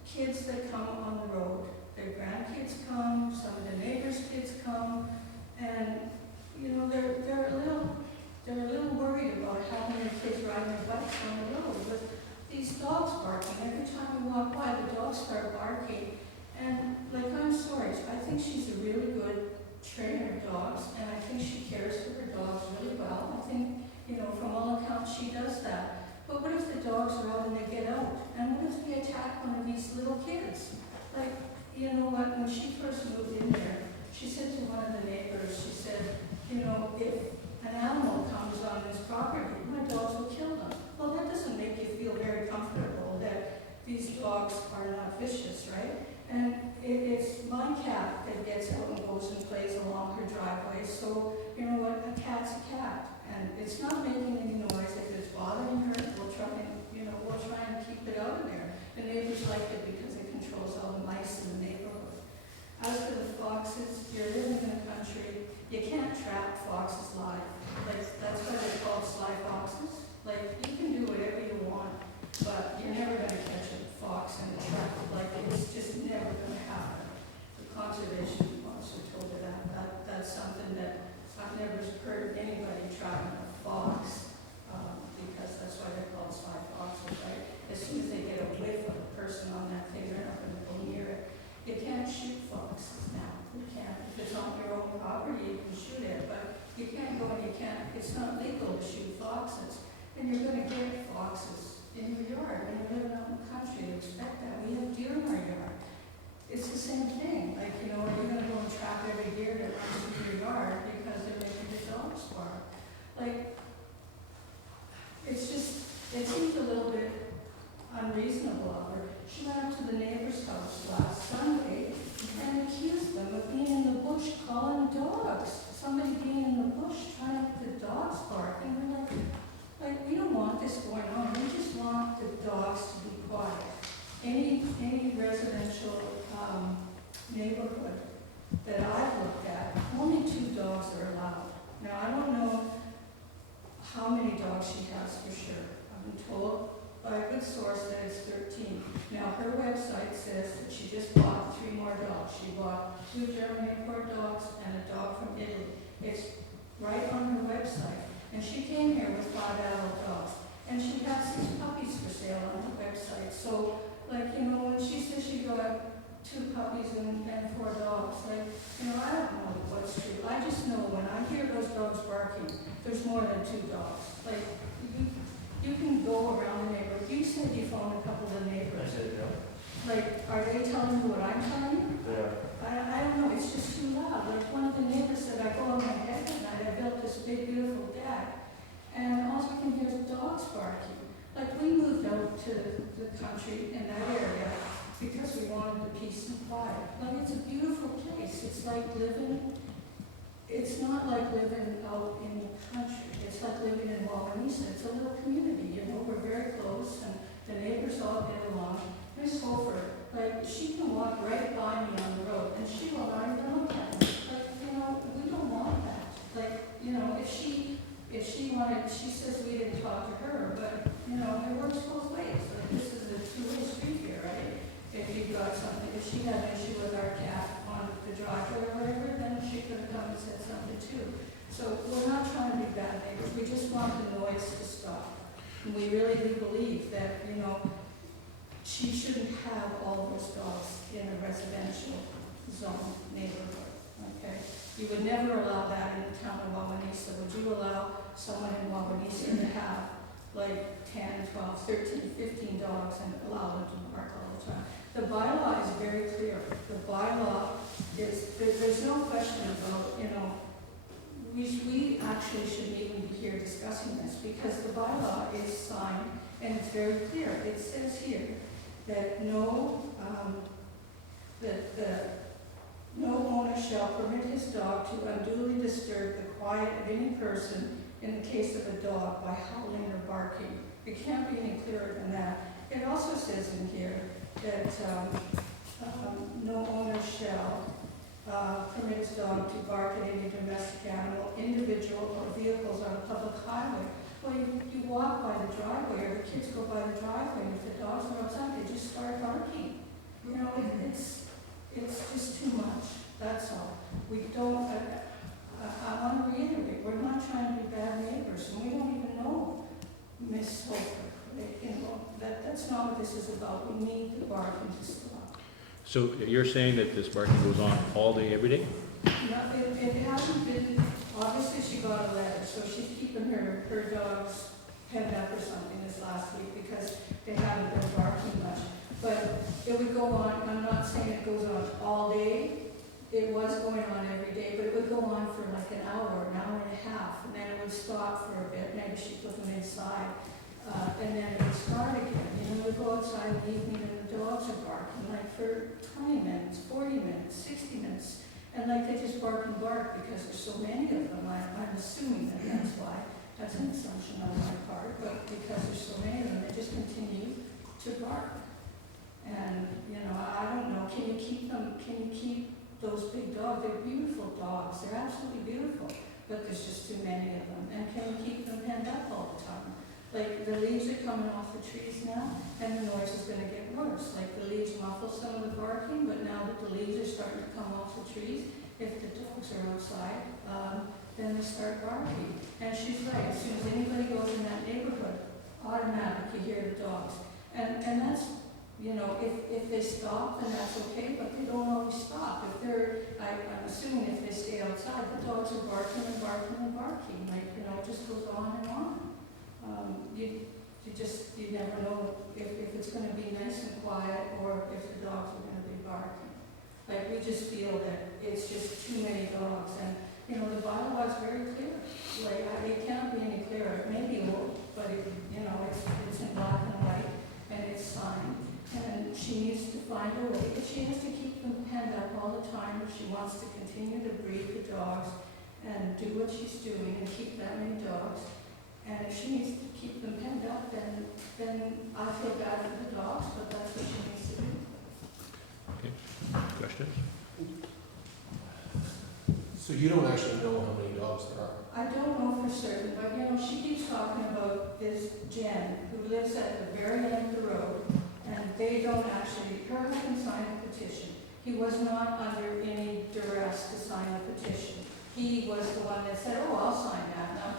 kids that come on the road. Their grandkids come, some of the neighbors' kids come, and they're a little worried about having their kids riding their bikes on the road with these dogs barking. Every time we walk by, the dogs start barking. And I'm sorry, I think she's a really good trainer of dogs, and I think she cares for her dogs really well. I think, from all accounts, she does that. But what if the dogs are out and they get out? And what if they attack one of these little kids? You know what, when she first moved in there, she said to one of the neighbors, she said, if an animal comes on this property, my dogs will kill them. Well, that doesn't make you feel very comfortable that these dogs are not vicious, right? And it's my cat that gets out and goes and plays along her driveway, so you know what, a cat's a cat. And it's not making any noise. If it's bothering her, we'll try and keep it out of there. The neighbors like it because it controls all the mice in the neighborhood. As for the foxes, you're living in the country, you can't trap foxes live. That's why they're called sly foxes. You can do whatever you want, but you're never going to catch a fox in a trap. It's we don't want this going on, we just want the dogs to be quiet. Any residential, neighborhood that I've looked at, only 2 dogs are allowed. Now, I don't know how many dogs she has for sure. I've been told by a good source that it's 13. Now, her website says that she just bought 3 more dogs. She bought 2 German import dogs and a dog from Italy. It's right on her website. And she came here with 5 adult dogs. And she has 6 puppies for sale on her website. So, like, you know, when she says she got 2 puppies and 4 dogs, like, you know, I don't know what's true. I just know when I hear those dogs barking, there's more than 2 dogs. Like, you can go around the neighborhood. You said you phoned a couple of neighbors. Like, are they telling you what I'm telling you? I don't know, it's just too loud. Like, one of the neighbors said, I go on my head at night, I built this big, beautiful deck, and all you can hear is dogs barking. Like, we moved out to the country in that area because we wanted the peace and quiet. Like, it's a beautiful place. It's like living, it's not like living out in the country. It's like living in Wawanesa. It's a little community, you know, we're very close, and the neighbors all get along. Miss Hofer, like, she can walk right by me on the road, and she will not even look at me. Like, you know, we don't want that. Like, you know, if she wanted, she says we didn't talk to her, but, you know, it works both ways. Like, this is a 2-way street here, right? If you've got something, if she had an issue with our cat on the driveway or whatever, then she could have come and said something too. So we're not trying to be bad neighbors, we just want the noise to stop. And we really do believe that, you know, she shouldn't have all those dogs in a residential zone neighborhood, okay? You would never allow that in the town of Wawanesa. Would you allow someone in Wawanesa to have like 10, 12, 13, 15 dogs and allow them to bark all the time? The bylaw is very clear. The bylaw is, there's no question about, you know, we actually shouldn't even be here discussing this because the bylaw is signed and it's very clear. It says here that no owner shall permit his dog to unduly disturb the quiet of any person in the case of a dog by howling or barking. It can't be any clearer than that. It also says in here that no owner shall permit his dog to bark at any domestic animal, individual, or vehicles on a public highway. Well, you walk by the driveway, or the kids go by the driveway, and if the dogs are outside, they just start barking. You know, it's just too much. That's all. We don't. I want to reiterate, we're not trying to be bad neighbors, and we don't even know Miss Hofer. You know, that's not what this is about. We need the barking to stop. So you're saying that this barking goes on all day, every day? No, it hasn't been, obviously she got a letter, so she's keeping her dogs penned up or something this last week because they haven't been barking much. But it would go on, I'm not saying it goes on all day, it was going on every day, but it would go on for like an hour and a half, and then it would stop for a bit, maybe she put them inside, and then it would start again. You know, we go outside in the evening and the dogs are barking like for 20 minutes, 40 minutes, 60 minutes. And like they just bark and bark because there's so many of them. I'm assuming that that's why. That's an assumption on my part, but because there's so many of them, they just continue to bark. And, you know, I don't know, can you keep them, can you keep those big dogs? They're beautiful dogs, they're absolutely beautiful, but there's just too many of them. And can you keep them penned up all the time? Like the leaves are coming off the trees now, and the noise is going to get worse. Like the leaves muffle some of the barking, but now that the leaves are starting to come off the trees, if the dogs are outside, then they start barking. And she's right, as soon as anybody goes in that neighborhood, automatically you hear the dogs. And that's, you know, if they stop, then that's okay, but they don't always stop. If they're, I'm assuming if they stay outside, the dogs are barking and barking and barking. Like, you know, it just goes on and on. You never know if it's going to be nice and quiet or if the dogs are going to be barking. Like, we just feel that it's just too many dogs. And, you know, the bylaw is very clear. Like, it can't be any clearer. It may be old, but, you know, it's in black and white and it's signed. And she needs to find a way. She has to keep them penned up all the time if she wants to continue to breed the dogs and do what she's doing and keep that many dogs. And if she needs to keep them penned up, then I feel bad for the dogs, but that's what she needs to do. Questions? So you don't actually know how many dogs there are? I don't know for certain, but she keeps talking about this Jen, who lives at the very end of the road, and they don't actually, her husband signed a petition. He was not under any duress to sign a petition. He was the one that said, oh, I'll sign that. Now,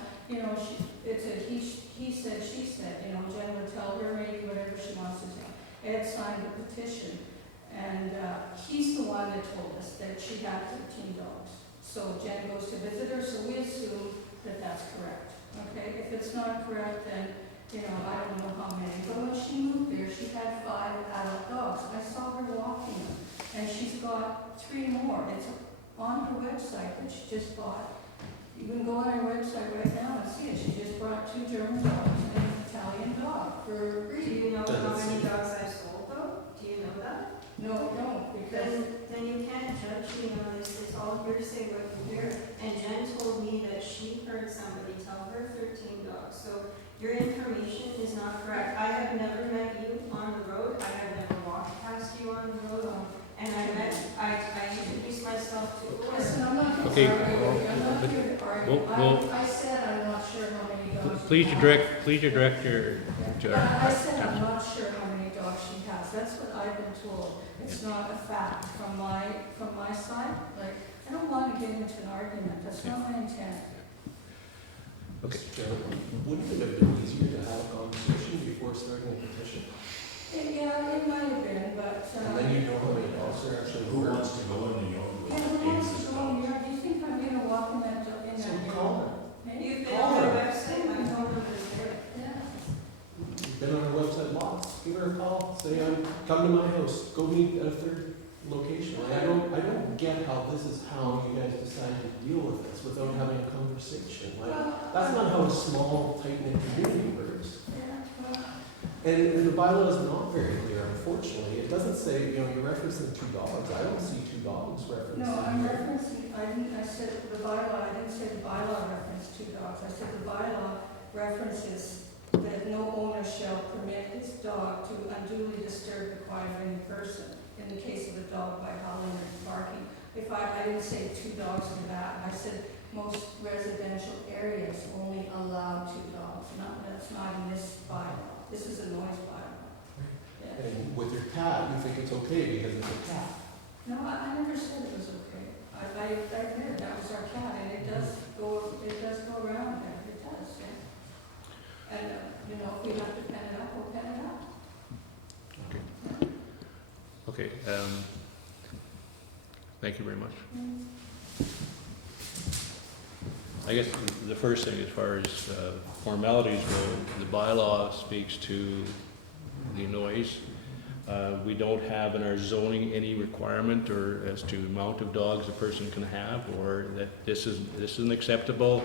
it's a he said, she said, Jen would tell her maybe whatever she wants to say. Ed signed the petition, and he's the one that told us that she had 13 dogs. So Jen goes to visit her, so we assume that that's correct, okay? If it's not correct, then, I don't know how many. But when she moved there, she had 5 adult dogs. I saw her walking them, and she's got 3 more. It's on her website that she just bought. You can go on her website right now and see it. She just brought 2 German dogs and an Italian dog for Do breed. you know how many dogs I've sold though? Do you know that? No, I don't, because Then you can't judge me on this, it's all hearsay what you hear. And Jen told me that she heard somebody tell her 13 dogs. So your information is not correct. I have never met you on the road. I have never walked past you on the road. And I introduced myself to listen, I'm not Okay. here to argue. I'm not here to argue. Well, I said I'm not sure how many dogs. Please she has. direct your, to our. I said I'm not sure how many dogs she has. That's what I've been told. It's not a fact from my side. Like, I don't want to get into an argument. That's not my intent. Okay. Wouldn't it have been easier to have a conversation before starting a petition? Yeah, it might have been, but. And then you know how many dogs there actually Who were. wants to go in the yard? Yeah, who wants to go in there? Do you think I'm gonna walk in that yard? So call her. Maybe. You've been on my website, my phone number is there. Yeah. You've been on her website lots. Give her a call. Say, come to my house. Go meet at a third location. Like, I don't get how this is how you guys decide to deal with this without having a conversation. Like, that's not how a small, tight-knit community works. Yeah, well, And the bylaw is not very clear, unfortunately. It doesn't say, you're referencing 2 dogs. I don't see 2 dogs referenced. no, in I'm here. referencing, I said the bylaw, I didn't say the bylaw referenced 2 dogs. I said the bylaw references that no owner shall permit his dog to unduly disturb the quiet of any person in the case of a dog by howling or barking. I didn't say 2 dogs in that. I said most residential areas only allow 2 dogs. That's not in this bylaw. This is a noise bylaw. Yeah. And with your cat, you think it's okay because it's a cat. No, I never said it was okay. I admit that was our cat, and it does go around there. It does, yeah. And, if we have to pen it up, we'll pen it up. Okay, thank you very much. I guess the first thing, as far as formalities go, the bylaw speaks to the noise. We don't have in our zoning any requirement or as to amount of dogs a person can have, or that this is an acceptable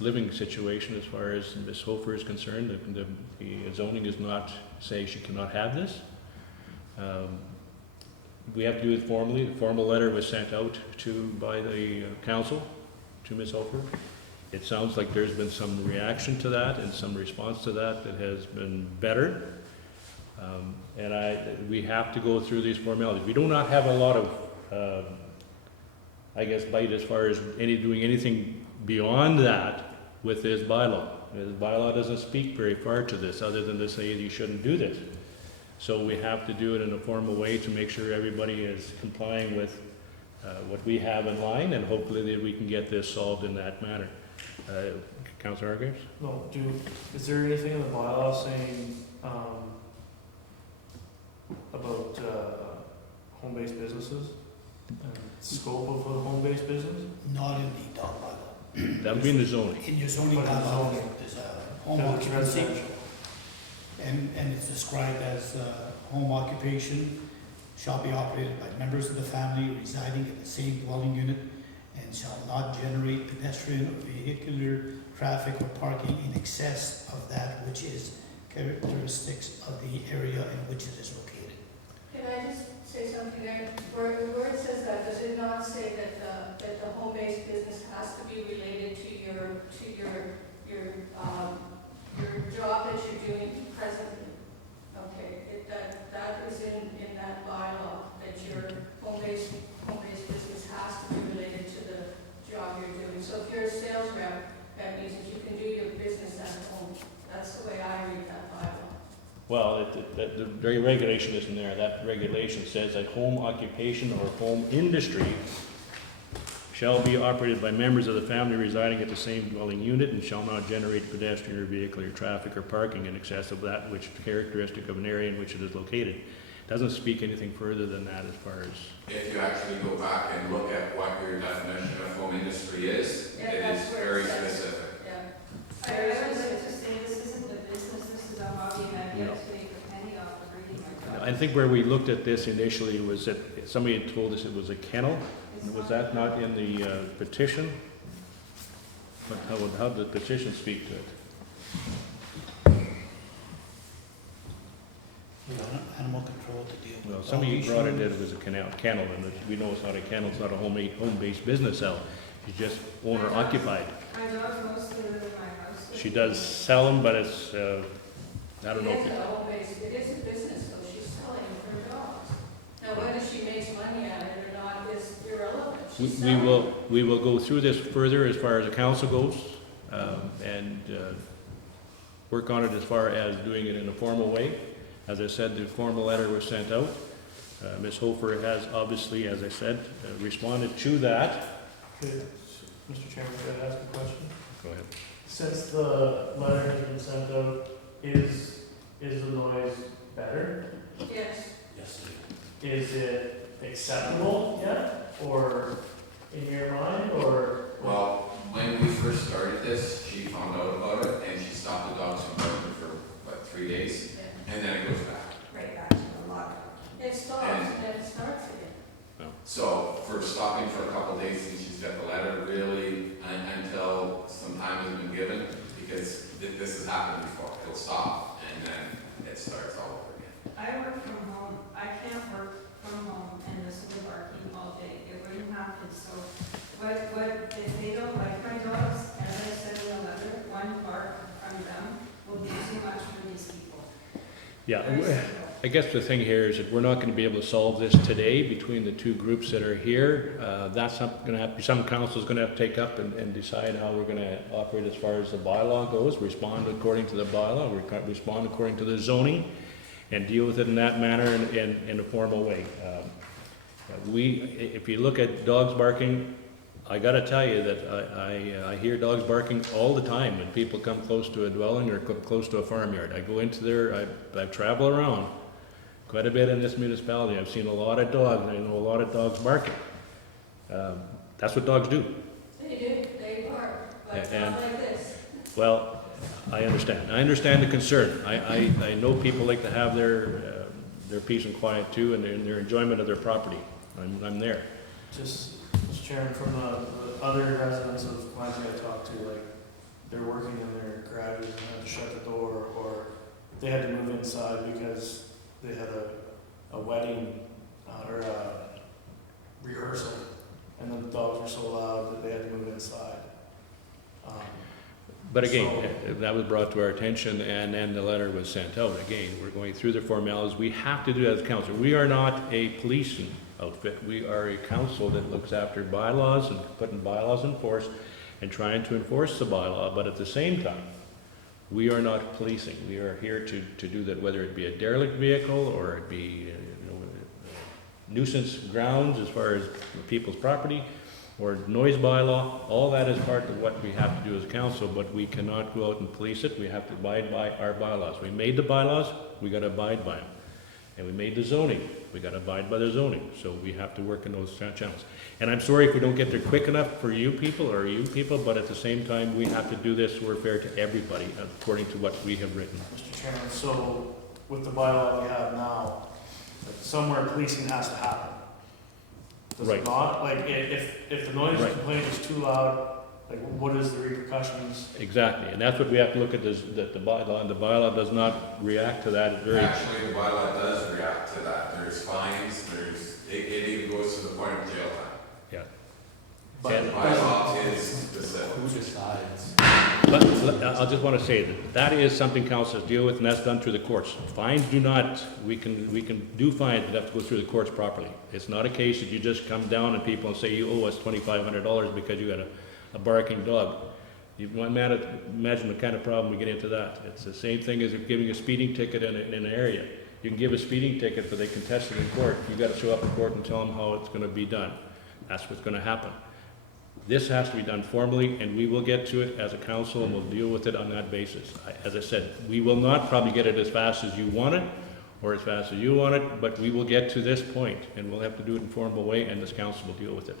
living situation as far as Ms. Hofer is concerned. The zoning does not say she cannot have this. We have to do it formally. The formal letter was sent out by the council to Ms. Hofer. It sounds like there's been some reaction to that and some response to that has been better. And we have to go through these formalities. We do not have a lot of, bite as far as doing anything beyond that with this bylaw. The bylaw doesn't speak very far to this, other than to say you shouldn't do this. So we have to do it in a formal way to make sure everybody is complying with what we have in line, and hopefully that we can get this solved in that manner. Councillor Hargreaves? No, is there anything in the bylaw saying, about, home-based businesses? And scope of a home-based business? Not in the dog bylaw. That would be in the zoning. In your zoning But in the bylaw, zoning. there's a home Because it's occupancy. residential. And it's described as home occupation shall be operated by members of the family residing in the same dwelling unit and shall not generate pedestrian or vehicular traffic or parking in excess of that which is characteristics of the area in which it is located. Can I just say something? something there, where it says that, does it not say that the home-based business has to be related to your job that you're doing presently? Okay, that is in that bylaw, that your home-based business has to be related to the job you're doing. So if you're a sales rep, that means that you can do your business at home. That's the way I read that bylaw. Well, the regulation isn't there. That regulation says that home occupation or home industry shall be operated by members of the family residing at the same dwelling unit and shall not generate pedestrian or vehicular traffic or parking in excess of that which is characteristic of an area in which it is located. Doesn't speak anything further than that as far as. If you actually go back and look at what your definition of home industry is, Yeah, it that's is where very it says. specific. Yeah. I was going to say, this isn't the business, this is a hobby, and I've No. yet to make a penny off of reading my job. I think where we looked at this initially was that somebody had told us it was a kennel. Was that not in the petition? But how did the petition speak to it? Animal control to deal with. Well, somebody dog brought it issues. that it was a kennel, and we know it's not a kennel, it's not a home-based business cell. She's just owner occupied. My dogs mostly live in my house. She does sell them, but it's, I don't know. It if is it- a home-based, it is a business, though, she's selling her dogs. Now, whether she makes money at it or not is irrelevant. She's selling. We will go through this further as far as the council goes, and work on it as far as doing it in a formal way. As I said, the formal letter was sent out. Ms. Hofer has obviously, as I said, responded to that. Okay, Mr. Chairman, could I ask a question? Go ahead. Since the letter has been sent out, is the noise better? Yes. Yes. Is it acceptable yet, or in your mind, or? Well, when we first started this, she found out about it and she stopped the dogs from barking for, what, 3 days? Yeah. And then it goes back. Right back to the lockup. It stops and then it starts again. So for stopping for a couple days since she's got the letter, really, until some time has been given, because this has happened before. It'll stop and then it starts all over again. I work from home, I can't work from home and listen to barking all day, it wouldn't happen, so if they don't like my dogs, as I said in the letter, one bark from them will be too much for these people. Yeah, Very simple. I guess the thing here is that we're not going to be able to solve this today between the two groups that are here. That's going to have to be, some council's going to have to take up and decide how we're going to operate as far as the bylaw goes, respond according to the bylaw, respond according to the zoning, and deal with it in that manner in a formal way. If you look at dogs barking, I got to tell you that I hear dogs barking all the time when people come close to a dwelling or come close to a farmyard. I go into there, I travel around quite a bit in this municipality. I've seen a lot of dogs, and I know a lot of dogs barking. That's what dogs do. They do, they bark, but And- not like this. Well, I understand. I understand the concern. I know people like to have their peace and quiet too, and their enjoyment of their property. I'm there. Just, Mr. Chairman, from the other residents of Clancy I talked to, like, they're working in their garages and had to shut the door, or they had to move inside because they had a wedding, or a rehearsal, and the dogs were so loud that they had to move inside. But again, that was brought to our attention, and then the letter was sent out. Again, we're going through the formalities. We have to do that as council. We are not a policing outfit. We are a council that looks after bylaws and putting bylaws in force and trying to enforce the bylaw, but at the same time, we are not policing. We are here to do that, whether it be a derelict vehicle or it be nuisance grounds as far as people's property, or noise bylaw. All that is part of what we have to do as council, but we cannot go out and police it. We have to abide by our bylaws. We made the bylaws, we gotta abide by them. And we made the zoning, we gotta abide by the zoning. So we have to work in those channels. And I'm sorry if we don't get there quick enough for you people, but at the same time, we have to do this so we're fair to everybody, according to what we have written. Mr. Chairman, so with the bylaw we have now, somewhere policing has to happen. Does Right. it not? Like, if the noise Right. complaint is too loud, like, what is the repercussions? Exactly, and that's what we have to look at, that the bylaw, and the bylaw does not react to that. It's very, Actually, the bylaw does react to that. There's fines, there's I'll just want to say that is something councils deal with, and that's done through the courts. Fines do not, we can do fines, but have to go through the courts properly. It's not a case that you just come down on people and say, you owe us $2,500 because you got a barking dog. You imagine the kind of problem we get into that. It's the same thing as giving a speeding ticket in an area. You can give a speeding ticket, but they contest it in court. You got to show up in court and tell them how it's going to be done. That's what's going to happen. This has to be done formally, and we will get to it as a council, and we'll deal with it on that basis. As I said, we will not probably get it as fast as you want it, or as fast as you want it, but we will get to this point, and we'll have to do it in a formal way, and this council will deal with it.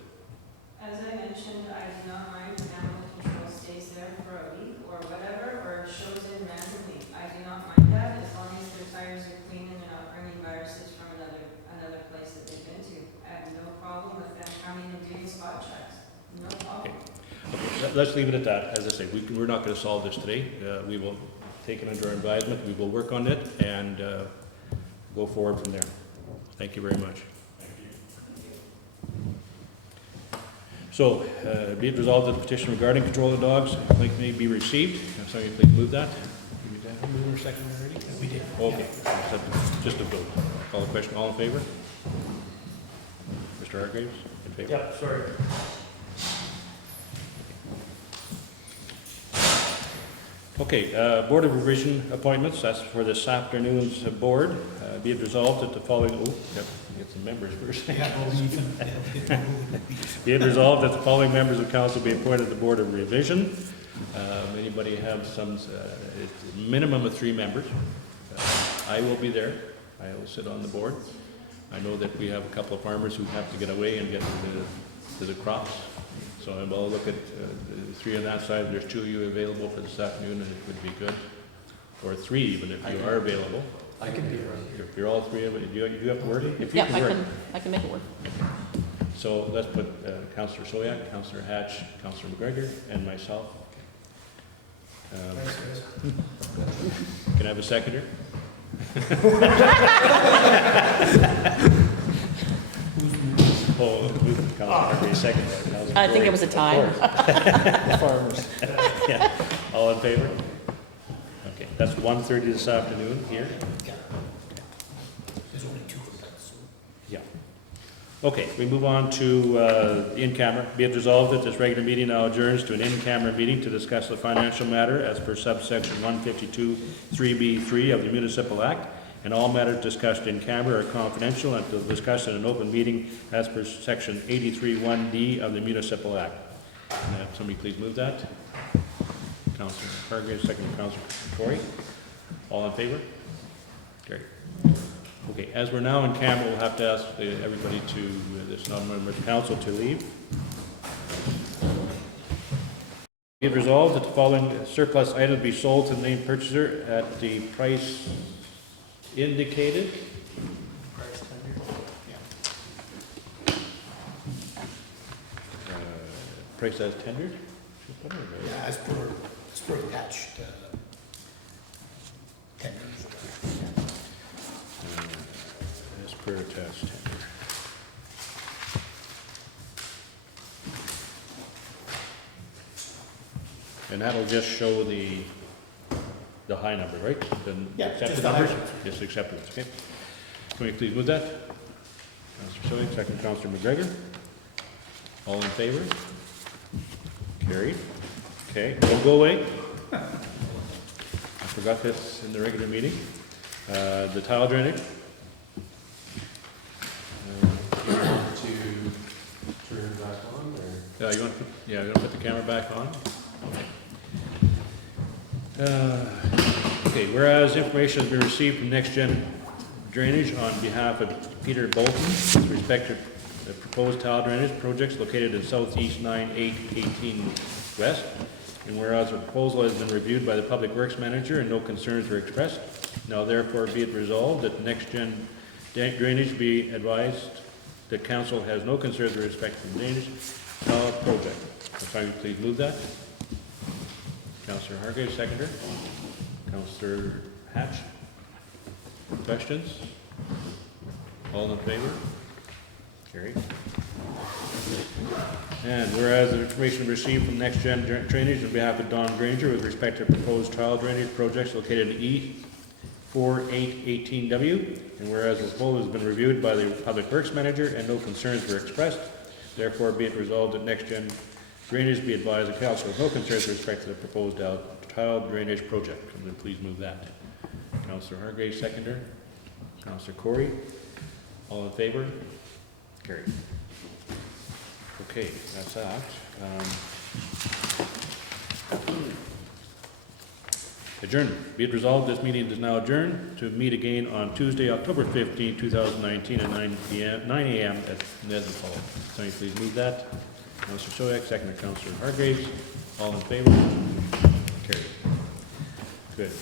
As I mentioned, I do not mind if animal control stays there for a week or whatever, or shows in randomly. I do not mind that, as long as their tires are clean and they're not bringing viruses from another place that they've been to. I have no problem with them coming and doing spot checks. No problem. Okay, let's leave it at that. As I say, we're not going to solve this today. We will take it under our advisement, we will work on it, and go forward from there. Thank you very much. So, be it resolved that the petition regarding control of dogs may be received. I'm sorry, please move that. Did we move our second already? We did. Okay, just a vote. Call the question, all in favor? Mr. Hargraves, in favor? Yeah, sorry. Okay, Board of Revision appointments, that's for this afternoon's board. Be it resolved that the following, get some members first. Be it resolved that the following members of council be appointed to the Board of Revision. Anybody have some, minimum of 3 members. I will be there. I will sit on the board. I know that we have a couple of farmers who have to get away and get to the crops. So I will look at 3 on that side. There's 2 of you available for this afternoon, and it would be good. Or 3 even, if you are available. I can be around here. If you're all 3 of it, do you have to work? If you Yeah, can work. I can make it work. So let's put Councillor Soyak, Councillor Hatch, Councillor McGregor, and myself. Can I have a seconder? Oh, Councillor Hargraves, second. I think it was a tie. Farmers. Yeah. All in favor? Okay, that's 1:30 this afternoon here. There's only 2 of us. Yeah. Okay, we move on to in-camera. Be it resolved that this regular meeting now adjourns to an in-camera meeting to discuss the financial matter as per subsection 152 3B3 of the Municipal Act, and all matters discussed in camera are confidential until discussed in an open meeting as per section 83(1)D of the Municipal Act. And somebody please move that. Councillor Hargraves, second Councillor Corey. All in favor? Carried. Okay, as we're now in camera, we'll have to ask everybody to, this non-member of council to leave. Be it resolved that the following surplus items be sold to the named purchaser at the price indicated. Price as tendered? Yeah, as per attached tenders. As per attached tender. And that'll just show the high number, right? Yeah, accepted just the high numbers? numbers. Just accepted, okay. Can we please move that? Councillor Soy, second Councillor McGregor. All in favor? Carried. Okay, don't go away. I forgot this in the regular meeting. The tile drainage. To turn back on, or? You want to put, you want to put the camera back on? Okay, whereas information has been received from Next Gen Drainage on behalf of Peter Bolton with respect to the proposed tile drainage projects located in southeast 9818 West, and whereas the proposal has been reviewed by the Public Works Manager and no concerns were expressed, now therefore be it resolved that Next Gen Drainage be advised that Council has no concerns with respect to the drainage project. If I would please move that. Councillor Hargraves, seconder. Councillor Hatch. Questions? All in favor? Carried. And whereas the information received from Next Gen Drainage on behalf of Don Granger with respect to proposed tile drainage projects located in E4818W, and whereas the proposal has been reviewed by the Public Works Manager and no concerns were expressed, therefore be it resolved that Next Gen Drainage be advised the council has no concerns with respect to the proposed tile drainage project. Can we please move that? Councillor Hargreaves, seconder. Councillor Corey. All in favor? Carried. Okay, that's that. Adjournment. Be it resolved, this meeting is now adjourned to meet again on Tuesday, October 15, 2019 at 9 a.m. at Nesbitt Hall. Can you please move that? Councillor Soyak, second to Councillor Hargreaves. All in favor? Carried. Good.